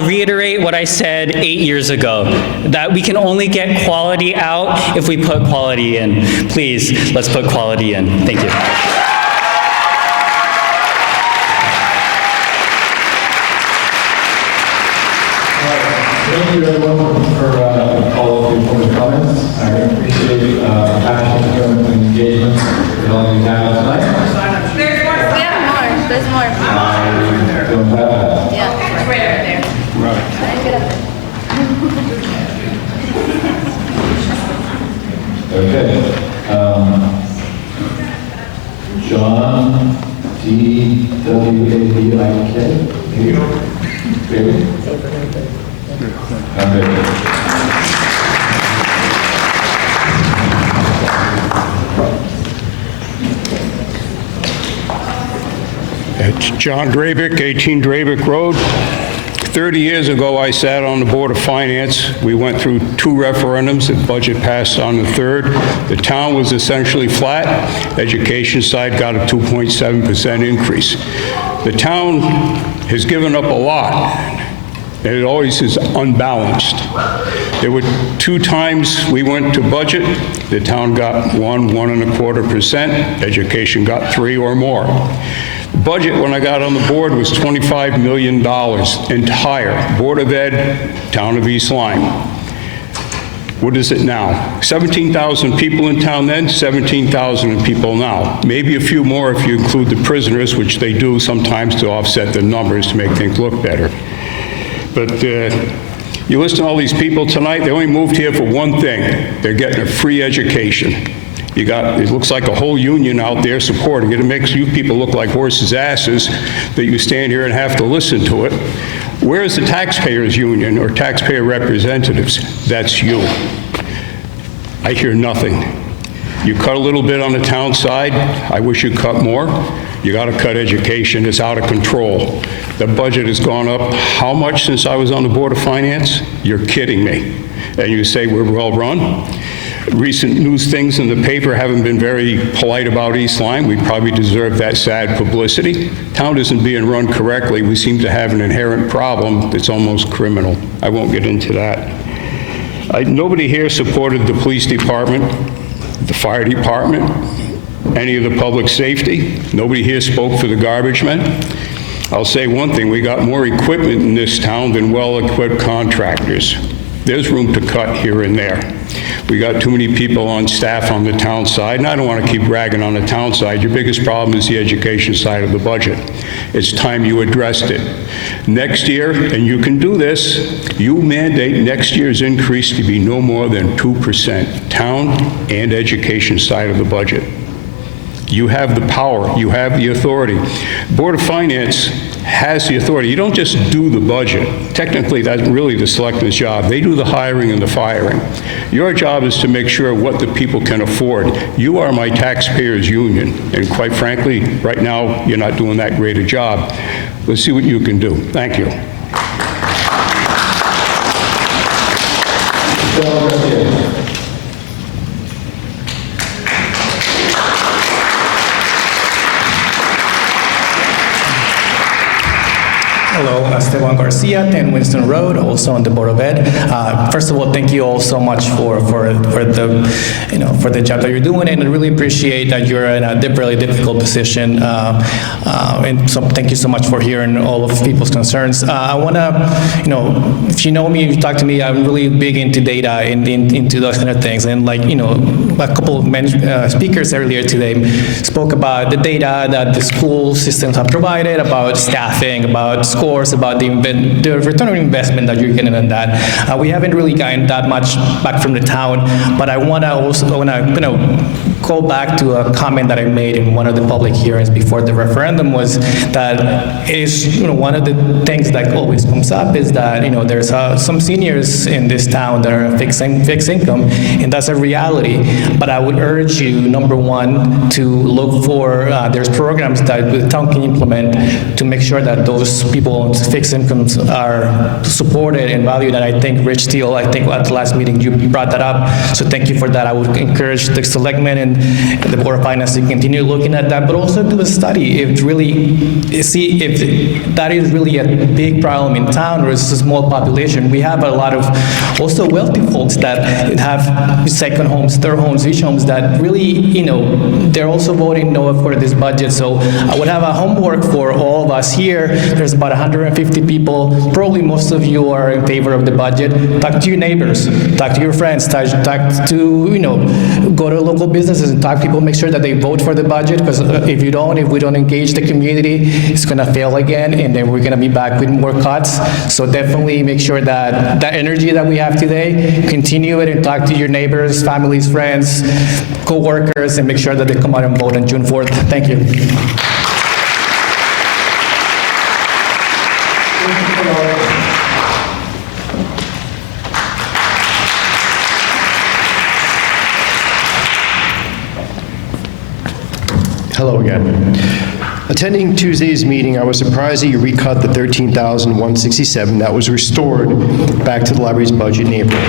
reiterate what I said 8 years ago, that we can only get quality out if we put quality in. Please, let's put quality in. Thank you. Thank you everyone for all of your important comments. I appreciate passion, commitment, and engagement that all of you have tonight. There's more. We have more. There's more. I don't have that. Yeah, it's right over there. Right. Get up Okay. John D.W.A.B.I.K. Here you go. David. It's John Dravick, 18 Dravick Road. 30 years ago, I sat on the Board of Finance. We went through 2 referendums. The budget passed on the third. The town was essentially flat. Education side got a 2.7% increase. The town has given up a lot, and it always is unbalanced. There were 2 times we went to budget. The town got 1.25%. Education got 3 or more. The budget, when I got on the board, was $25 million entire. Board of Ed, town of East Lyme. What is it now? 17,000 people in town then, 17,000 people now. Maybe a few more if you include the prisoners, which they do sometimes to offset the numbers to make things look better. But you listen to all these people tonight, they only moved here for one thing. They're getting a free education. You got, it looks like a whole union out there supporting it. It makes you people look like horses' asses that you stand here and have to listen to it. Where is the taxpayers' union or taxpayer representatives? That's you. I hear nothing. You cut a little bit on the town side. I wish you cut more. You got to cut education. It's out of control. The budget has gone up how much since I was on the Board of Finance? You're kidding me. And you say we're well run? Recent news things in the paper haven't been very polite about East Lyme. We probably deserve that sad publicity. Town isn't being run correctly. We seem to have an inherent problem that's almost criminal. I won't get into that. Nobody here supported the police department, the fire department, any of the public safety. Nobody here spoke for the garbage men. I'll say one thing, we got more equipment in this town than well-equipped contractors. There's room to cut here and there. We got too many people on staff on the town side, and I don't want to keep ragging on the town side. Your biggest problem is the education side of the budget. It's time you addressed it. Next year, and you can do this, you mandate next year's increase to be no more than 2%, town and education side of the budget. You have the power, you have the authority. Board of Finance has the authority. You don't just do the budget. Technically, that's really the selectmen's job. They do the hiring and the firing. Your job is to make sure what the people can afford. You are my taxpayers' union, and quite frankly, right now, you're not doing that great a job. Let's see what you can do. Thank you. Hello, Esteban Garcia, 10 Winston Road, also on the Board of Ed. First of all, thank you all so much for the job that you're doing, and I really appreciate that you're in a really difficult position. And so thank you so much for hearing all of people's concerns. I want to, if you know me, if you talk to me, I'm really big into data and into those kind of things. And a couple of speakers earlier today spoke about the data that the school systems have provided, about staffing, about scores, about the return on investment that you're getting on that. We haven't really gotten that much back from the town, but I want to also go back to a comment that I made in one of the public hearings before the referendum, was that it is, one of the things that always comes up is that, there's some seniors in this town that are fixed income, and that's a reality. But I would urge you, number one, to look for, there's programs that the town can implement to make sure that those people on fixed incomes are supported and valued. And I think Rich Steele, at the last meeting you brought that up, so thank you for that. I would encourage the selectmen and the Board of Finance to continue looking at that, but also do a study see if that is really a big problem in town or it's a small population. We have a lot of also wealthy folks that have second homes, third homes, rich homes that really, they're also voting no for this budget. So I would have a homework for all of us here. There's about 150 people. Probably most of you are in favor of the budget. Talk to your neighbors, talk to your friends, talk to, go to local businesses and talk to people, make sure that they vote for the budget, because if we don't engage the community, it's going to fail again, and then we're going to be back with more cuts. So definitely make sure that that energy that we have today, continue it and talk to your neighbors, families, friends, co-workers, and make sure that they come out and vote on June 4th. Thank you. Hello again. Attending Tuesday's meeting, I was surprised that you recut the $13,167 that was restored back to the library's budget in April.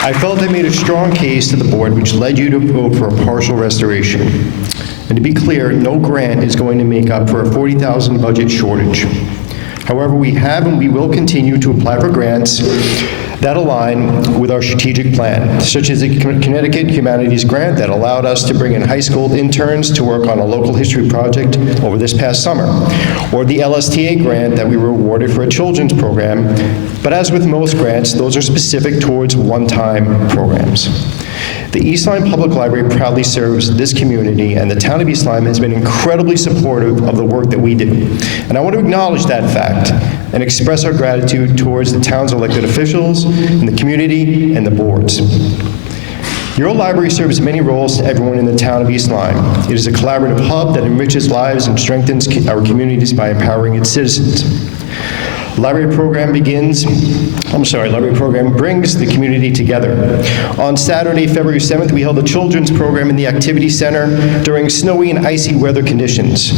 I felt I made a strong case to the board, which led you to vote for a partial restoration. And to be clear, no grant is going to make up for a $40,000 budget shortage. However, we have and we will continue to apply for grants that align with our strategic plan, such as the Connecticut Humanities Grant that allowed us to bring in high school interns to work on a local history project over this past summer, or the LSTA grant that we were awarded for a children's program. But as with most grants, those are specific towards one-time programs. The East Lyme Public Library proudly serves this community, and the town of East Lyme has been incredibly supportive of the work that we do. And I want to acknowledge that fact and express our gratitude towards the town's elected officials and the community and the boards. Your library serves many roles to everyone in the town of East Lyme. It is a collaborative hub that enriches lives and strengthens our communities by empowering its citizens. Library program brings the community together. On Saturday, February 7th, we held a children's program in the Activity Center during snowy and icy weather conditions.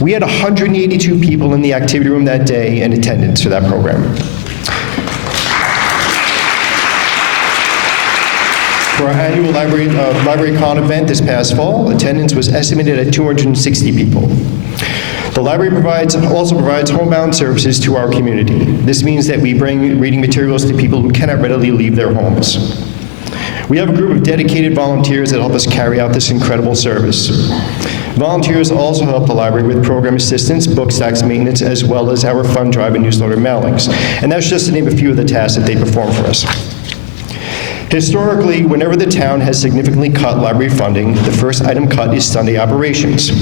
We had 182 people in the activity room that day in attendance for that program. For our annual LibraryCon event this past fall, attendance was estimated at 260 people. The library also provides homebound services to our community. This means that we bring reading materials to people who cannot readily leave their homes. We have a group of dedicated volunteers that help us carry out this incredible service. Volunteers also help the library with program assistance, book stacks maintenance, as well as our fund drive and newsletter mailings. And that's just to name a few of the tasks that they perform for us. Historically, whenever the town has significantly cut library funding, the first item cut is Sunday operations.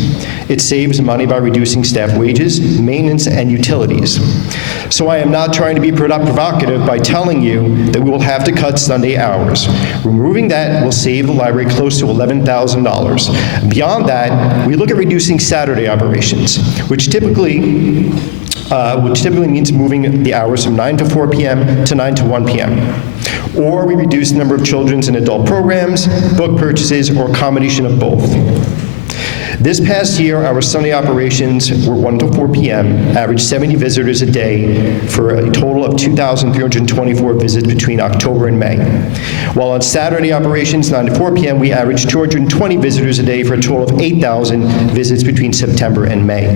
It saves money by reducing staff wages, maintenance, and utilities. So I am not trying to be provocative by telling you that we will have to cut Sunday hours. Removing that will save the library close to $11,000. Beyond that, we look at reducing Saturday operations, which typically means moving the hours from 9 to 4 p.m. to 9 to 1 p.m. Or we reduce the number of children's and adult programs, book purchases, or a combination of both. This past year, our Sunday operations were 1 to 4 p.m., averaged 70 visitors a day for a total of 2,324 visits between October and May. While on Saturday operations, 9 to 4 p.m., we averaged 220 visitors a day for a total of 8,000 visits between September and May.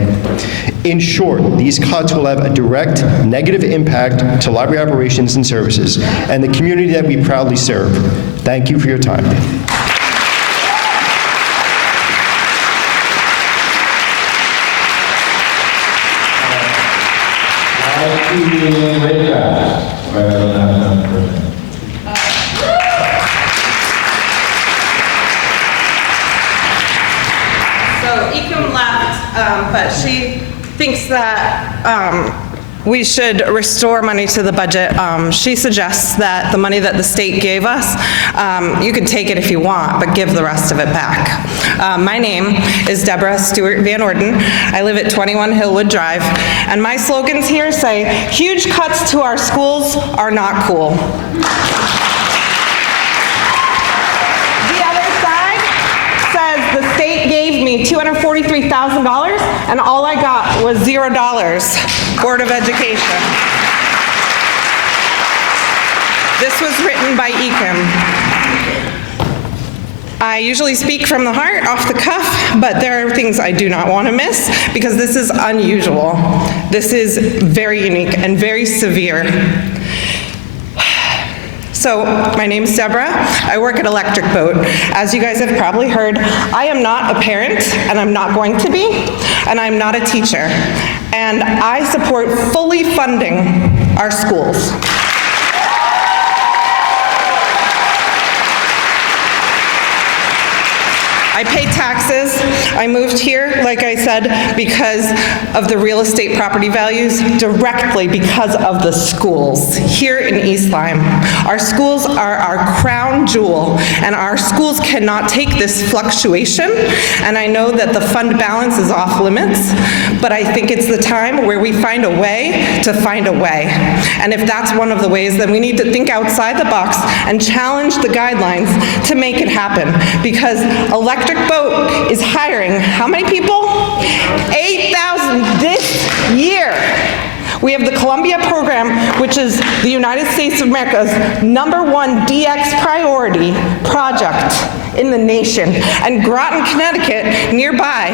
In short, these cuts will have a direct negative impact to library operations and services and the community that we proudly serve. Thank you for your time. So Ecom left, but she thinks that we should restore money to the budget. She suggests that the money that the state gave us, you could take it if you want, but give the rest of it back. My name is Deborah Stewart Van Orden. I live at 21 Hillwood Drive, and my slogans here say, huge cuts to our schools are not cool. The other side says the state gave me $243,000, and all I got was $0. Board of Education. This was written by Ecam. I usually speak from the heart, off the cuff, but there are things I do not want to miss because this is unusual. This is very unique and very severe. So, my name is Deborah. I work at Electric Boat. As you guys have probably heard, I am not a parent, and I'm not going to be, and I'm not a teacher. And I support fully funding our schools. I pay taxes. I moved here, like I said, because of the real estate property values, directly because of the schools here in East Lyme. Our schools are our crown jewel, and our schools cannot take this fluctuation, and I know that the fund balance is off limits, but I think it's the time where we find a way to find a way. And if that's one of the ways, then we need to think outside the box and challenge the guidelines to make it happen, because Electric Boat is hiring how many people? 8,000 this year. We have the Columbia program, which is the United States of America's #1 DX priority project in the nation. And Groton, Connecticut, nearby,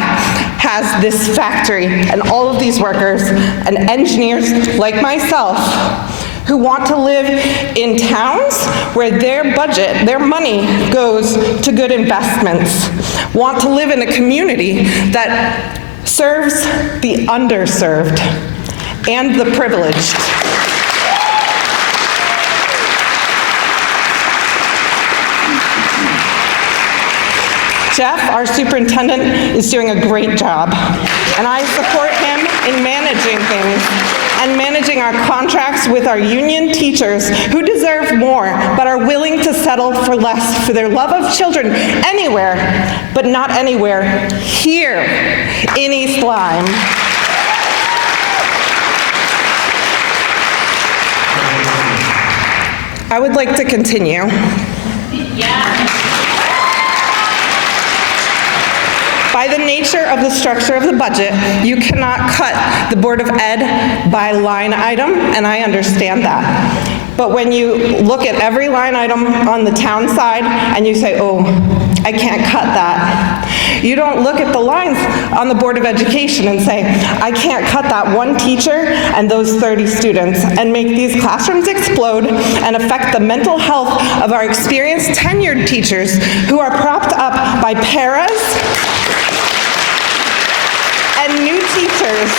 has this factory and all of these workers and engineers like myself who want to live in towns where their budget, their money goes to good investments, want to live in a community that serves the underserved and the privileged. Jeff, our superintendent, is doing a great job, and I support him in managing things and managing our contracts with our union teachers who deserve more but are willing to settle for less for their love of children anywhere, but not anywhere here in East Lyme. I would like to continue. By the nature of the structure of the budget, you cannot cut the Board of Ed by line item, and I understand that. But when you look at every line item on the town side and you say, oh, I can't cut that, you don't look at the lines on the Board of Education and say, I can't cut that one teacher and those 30 students and make these classrooms explode and affect the mental health of our experienced tenured teachers who are propped up by paras and new teachers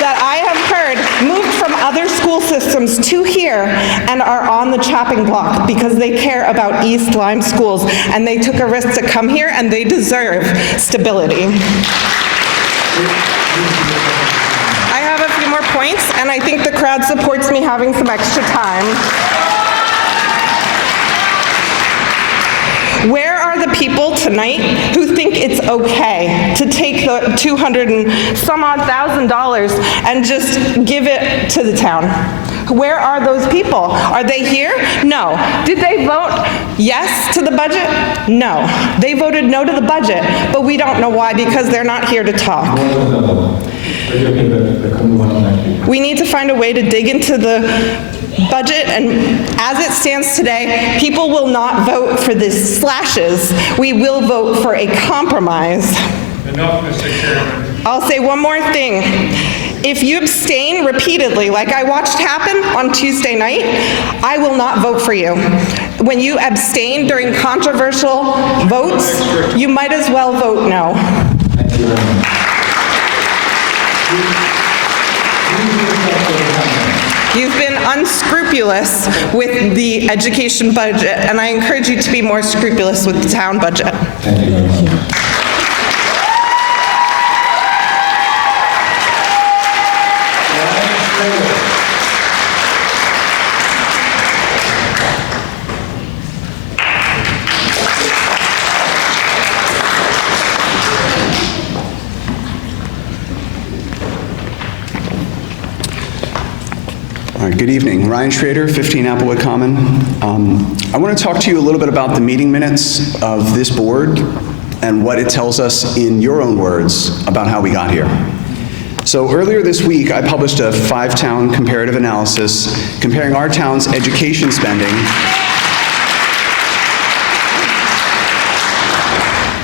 that I have heard moved from other school systems to here and are on the chopping block because they care about East Lyme schools and they took a risk to come here and they deserve stability. I have a few more points and I think the crowd supports me having some extra time. Where are the people tonight who think it's okay to take the $200,000 and some odd and just give it to the town? Where are those people? Are they here? No. Did they vote yes to the budget? No. They voted no to the budget, but we don't know why because they're not here to talk. We need to find a way to dig into the budget, and as it stands today, people will not vote for the slashes. We will vote for a compromise. Enough, Mr. Chairman. I'll say one more thing. If you abstain repeatedly, like I watched happen on Tuesday night, I will not vote for you. When you abstain during controversial votes, you might as well vote no. Thank you very much. You've been unscrupulous with the education budget, and I encourage you to be more scrupulous with the town budget. Thank you very much. Good evening. Ryan Schrader, 15 Applewood Common. I want to talk to you a little bit about the meeting minutes of this board and what it tells us in your own words about how we got here. So earlier this week, I published a 5-town comparative analysis comparing our town's education spending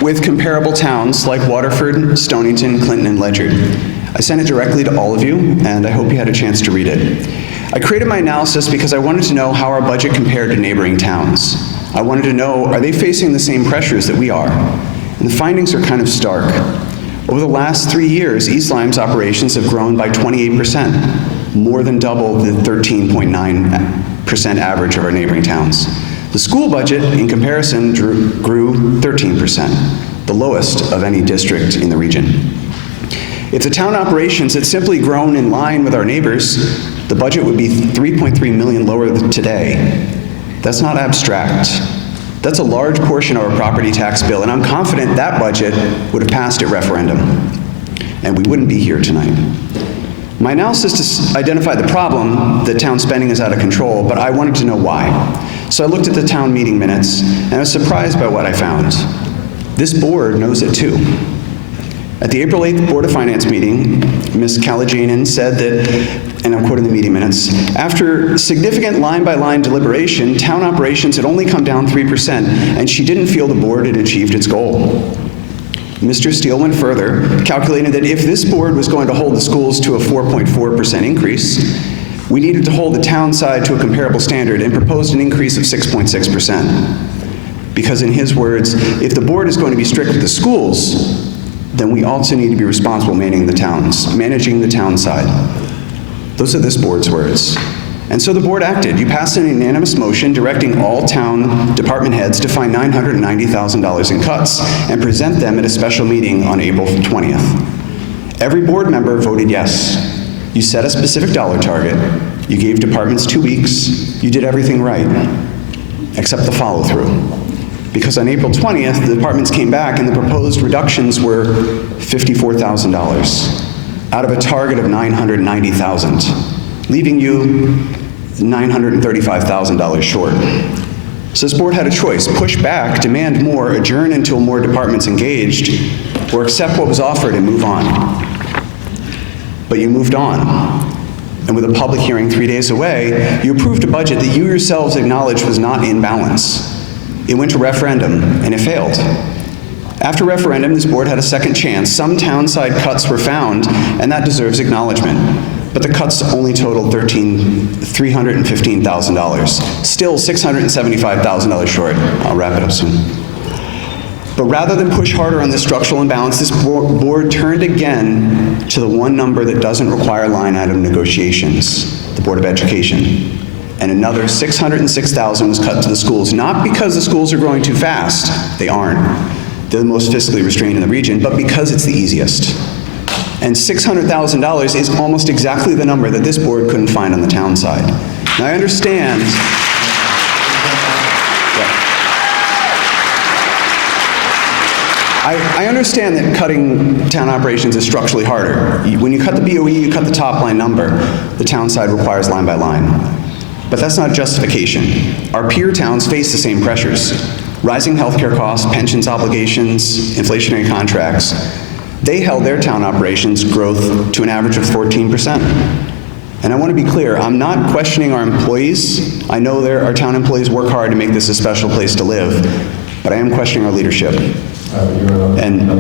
with comparable towns like Waterford, Stonington, Clinton, and Ledyard. I sent it directly to all of you, and I hope you had a chance to read it. I created my analysis because I wanted to know how our budget compared to neighboring towns. I wanted to know, are they facing the same pressures that we are? And the findings are kind of stark. Over the last 3 years, East Lyme's operations have grown by 28%, more than double the 13.9% average of our neighboring towns. The school budget, in comparison, grew 13%, the lowest of any district in the region. If the town operations had simply grown in line with our neighbors, the budget would be $3.3 million lower today. That's not abstract. That's a large portion of our property tax bill, and I'm confident that budget would have passed at referendum, and we wouldn't be here tonight. My analysis identified the problem that town spending is out of control, but I wanted to know why. So I looked at the town meeting minutes, and I was surprised by what I found. This board knows it too. At the April 8th Board of Finance meeting, Ms. Kalajanan said that, and I'm quoting the meeting minutes, after significant line-by-line deliberation, town operations had only come down 3%, and she didn't feel the board had achieved its goal. Mr. Steele went further, calculating that if this board was going to hold the schools to a 4.4% increase, we needed to hold the town side to a comparable standard and proposed an increase of 6.6%. Because in his words, if the board is going to be strict with the schools, then we also need to be responsible managing the town side. Those are this board's words. And so the board acted. You passed an unanimous motion directing all town department heads to find $990,000 in cuts and present them at a special meeting on April 20th. Every board member voted yes. You set a specific dollar target. You gave departments 2 weeks. You did everything right, except the follow-through. Because on April 20th, the departments came back and the proposed reductions were $54,000 out of a target of $990,000, leaving you $935,000 short. So this board had a choice: push back, demand more, adjourn until more departments engaged, or accept what was offered and move on. But you moved on. And with a public hearing 3 days away, you approved a budget that you yourselves acknowledged was not in balance. It went to referendum, and it failed. After referendum, this board had a second chance. Some townside cuts were found, and that deserves acknowledgement. But the cuts only totaled $315,000, still $675,000 short. I'll wrap it up soon. But rather than push harder on this structural imbalance, this board turned again to the one number that doesn't require line item negotiations, the Board of Education. And another $606,000 was cut to the schools, not because the schools are growing too fast. They aren't. They're the most fiscally restrained in the region, but because it's the easiest. And $600,000 is almost exactly the number that this board couldn't find on the town side. Now, I understand. I understand that cutting town operations is structurally harder. When you cut the BOE, you cut the top line number. The town side requires line by line. But that's not justification. Our peer towns face the same pressures: rising healthcare costs, pensions obligations, inflationary contracts. They held their town operations growth to an average of 14%. And I want to be clear, I'm not questioning our employees. I know our town employees work hard to make this a special place to live, but I am questioning our leadership. And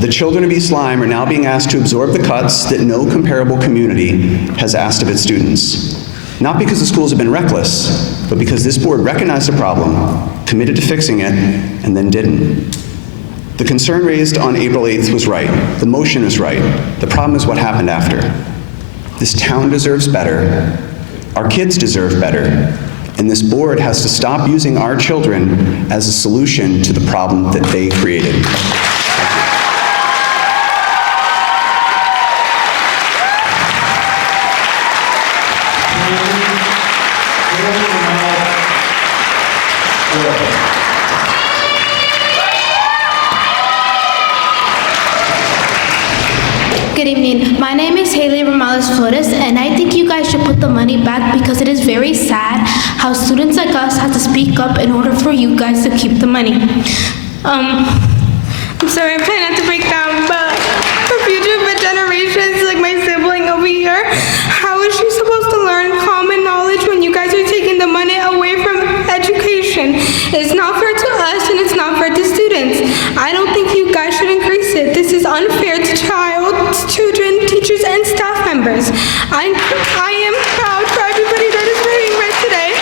the children of East Lyme are now being asked to absorb the cuts that no comparable community has asked of its students. Not because the schools have been reckless, but because this board recognized the problem, committed to fixing it, and then didn't. The concern raised on April 8th was right. The motion was right. The problem is what happened after. This town deserves better. Our kids deserve better. And this board has to stop using our children as a solution to the problem that they created. Good evening. 16. My name is Haley Romales Flores, and I think you guys should put the money back because it is very sad how students like us have to speak up in order for you guys to keep the money. I'm sorry, I'm trying not to break down, but for future generations, like my sibling over here, how is she supposed to learn common knowledge when you guys are taking the money away from education? It's not fair to us, and it's not fair to students. I don't think you guys should increase it. This is unfair to children, teachers, and staff members. I am proud for everybody that is wearing red today,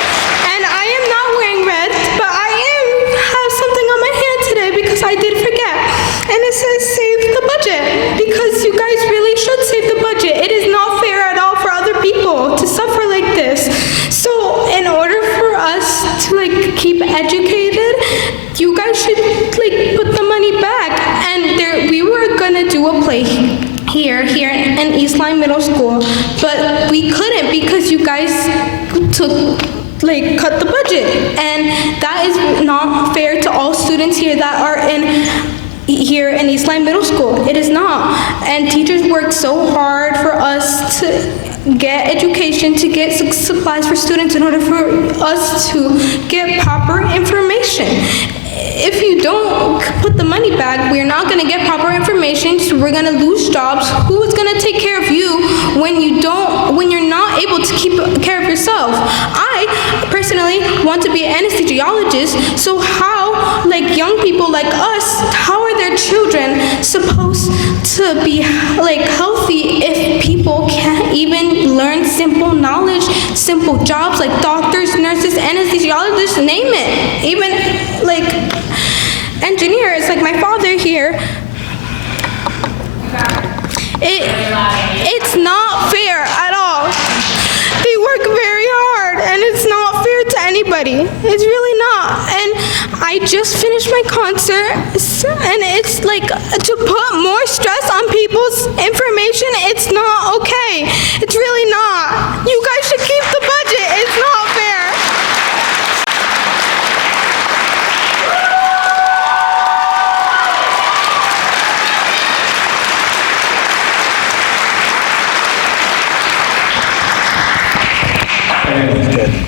and I am not wearing red, but I have something on my hand today because I did forget. And it says save the budget, because you guys really should save the budget. It is not fair at all for other people to suffer like this. So in order for us to keep educated, you guys should put the money back. And we were gonna do a play here in East Lyme Middle School, but we couldn't because you guys took cut the budget, and that is not fair to all students here that are here in East Lyme Middle School. It is not. And teachers worked so hard for us to get education, to get supplies for students in order for us to get proper information. If you don't put the money back, we're not going to get proper information, so we're going to lose jobs. Who is going to take care of you when you're not able to keep care of yourself? I personally want to be an anesthesiologist, so how, young people like us, how are their children supposed to be healthy if people can't even learn simple knowledge, simple jobs like doctors, nurses, anesthesiologists, name it, even engineers like my father here. It's not fair at all. They work very hard, and it's not fair to anybody. It's really not. And I just finished my concert, and it's to put more stress on people's information, it's not okay. It's really not. You guys should keep the budget. It's not fair.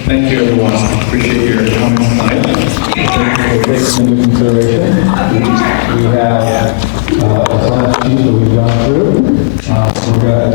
Thank you, everyone. Appreciate your comments tonight. We'll take them into consideration. We have a science sheet that we've gone through. We've got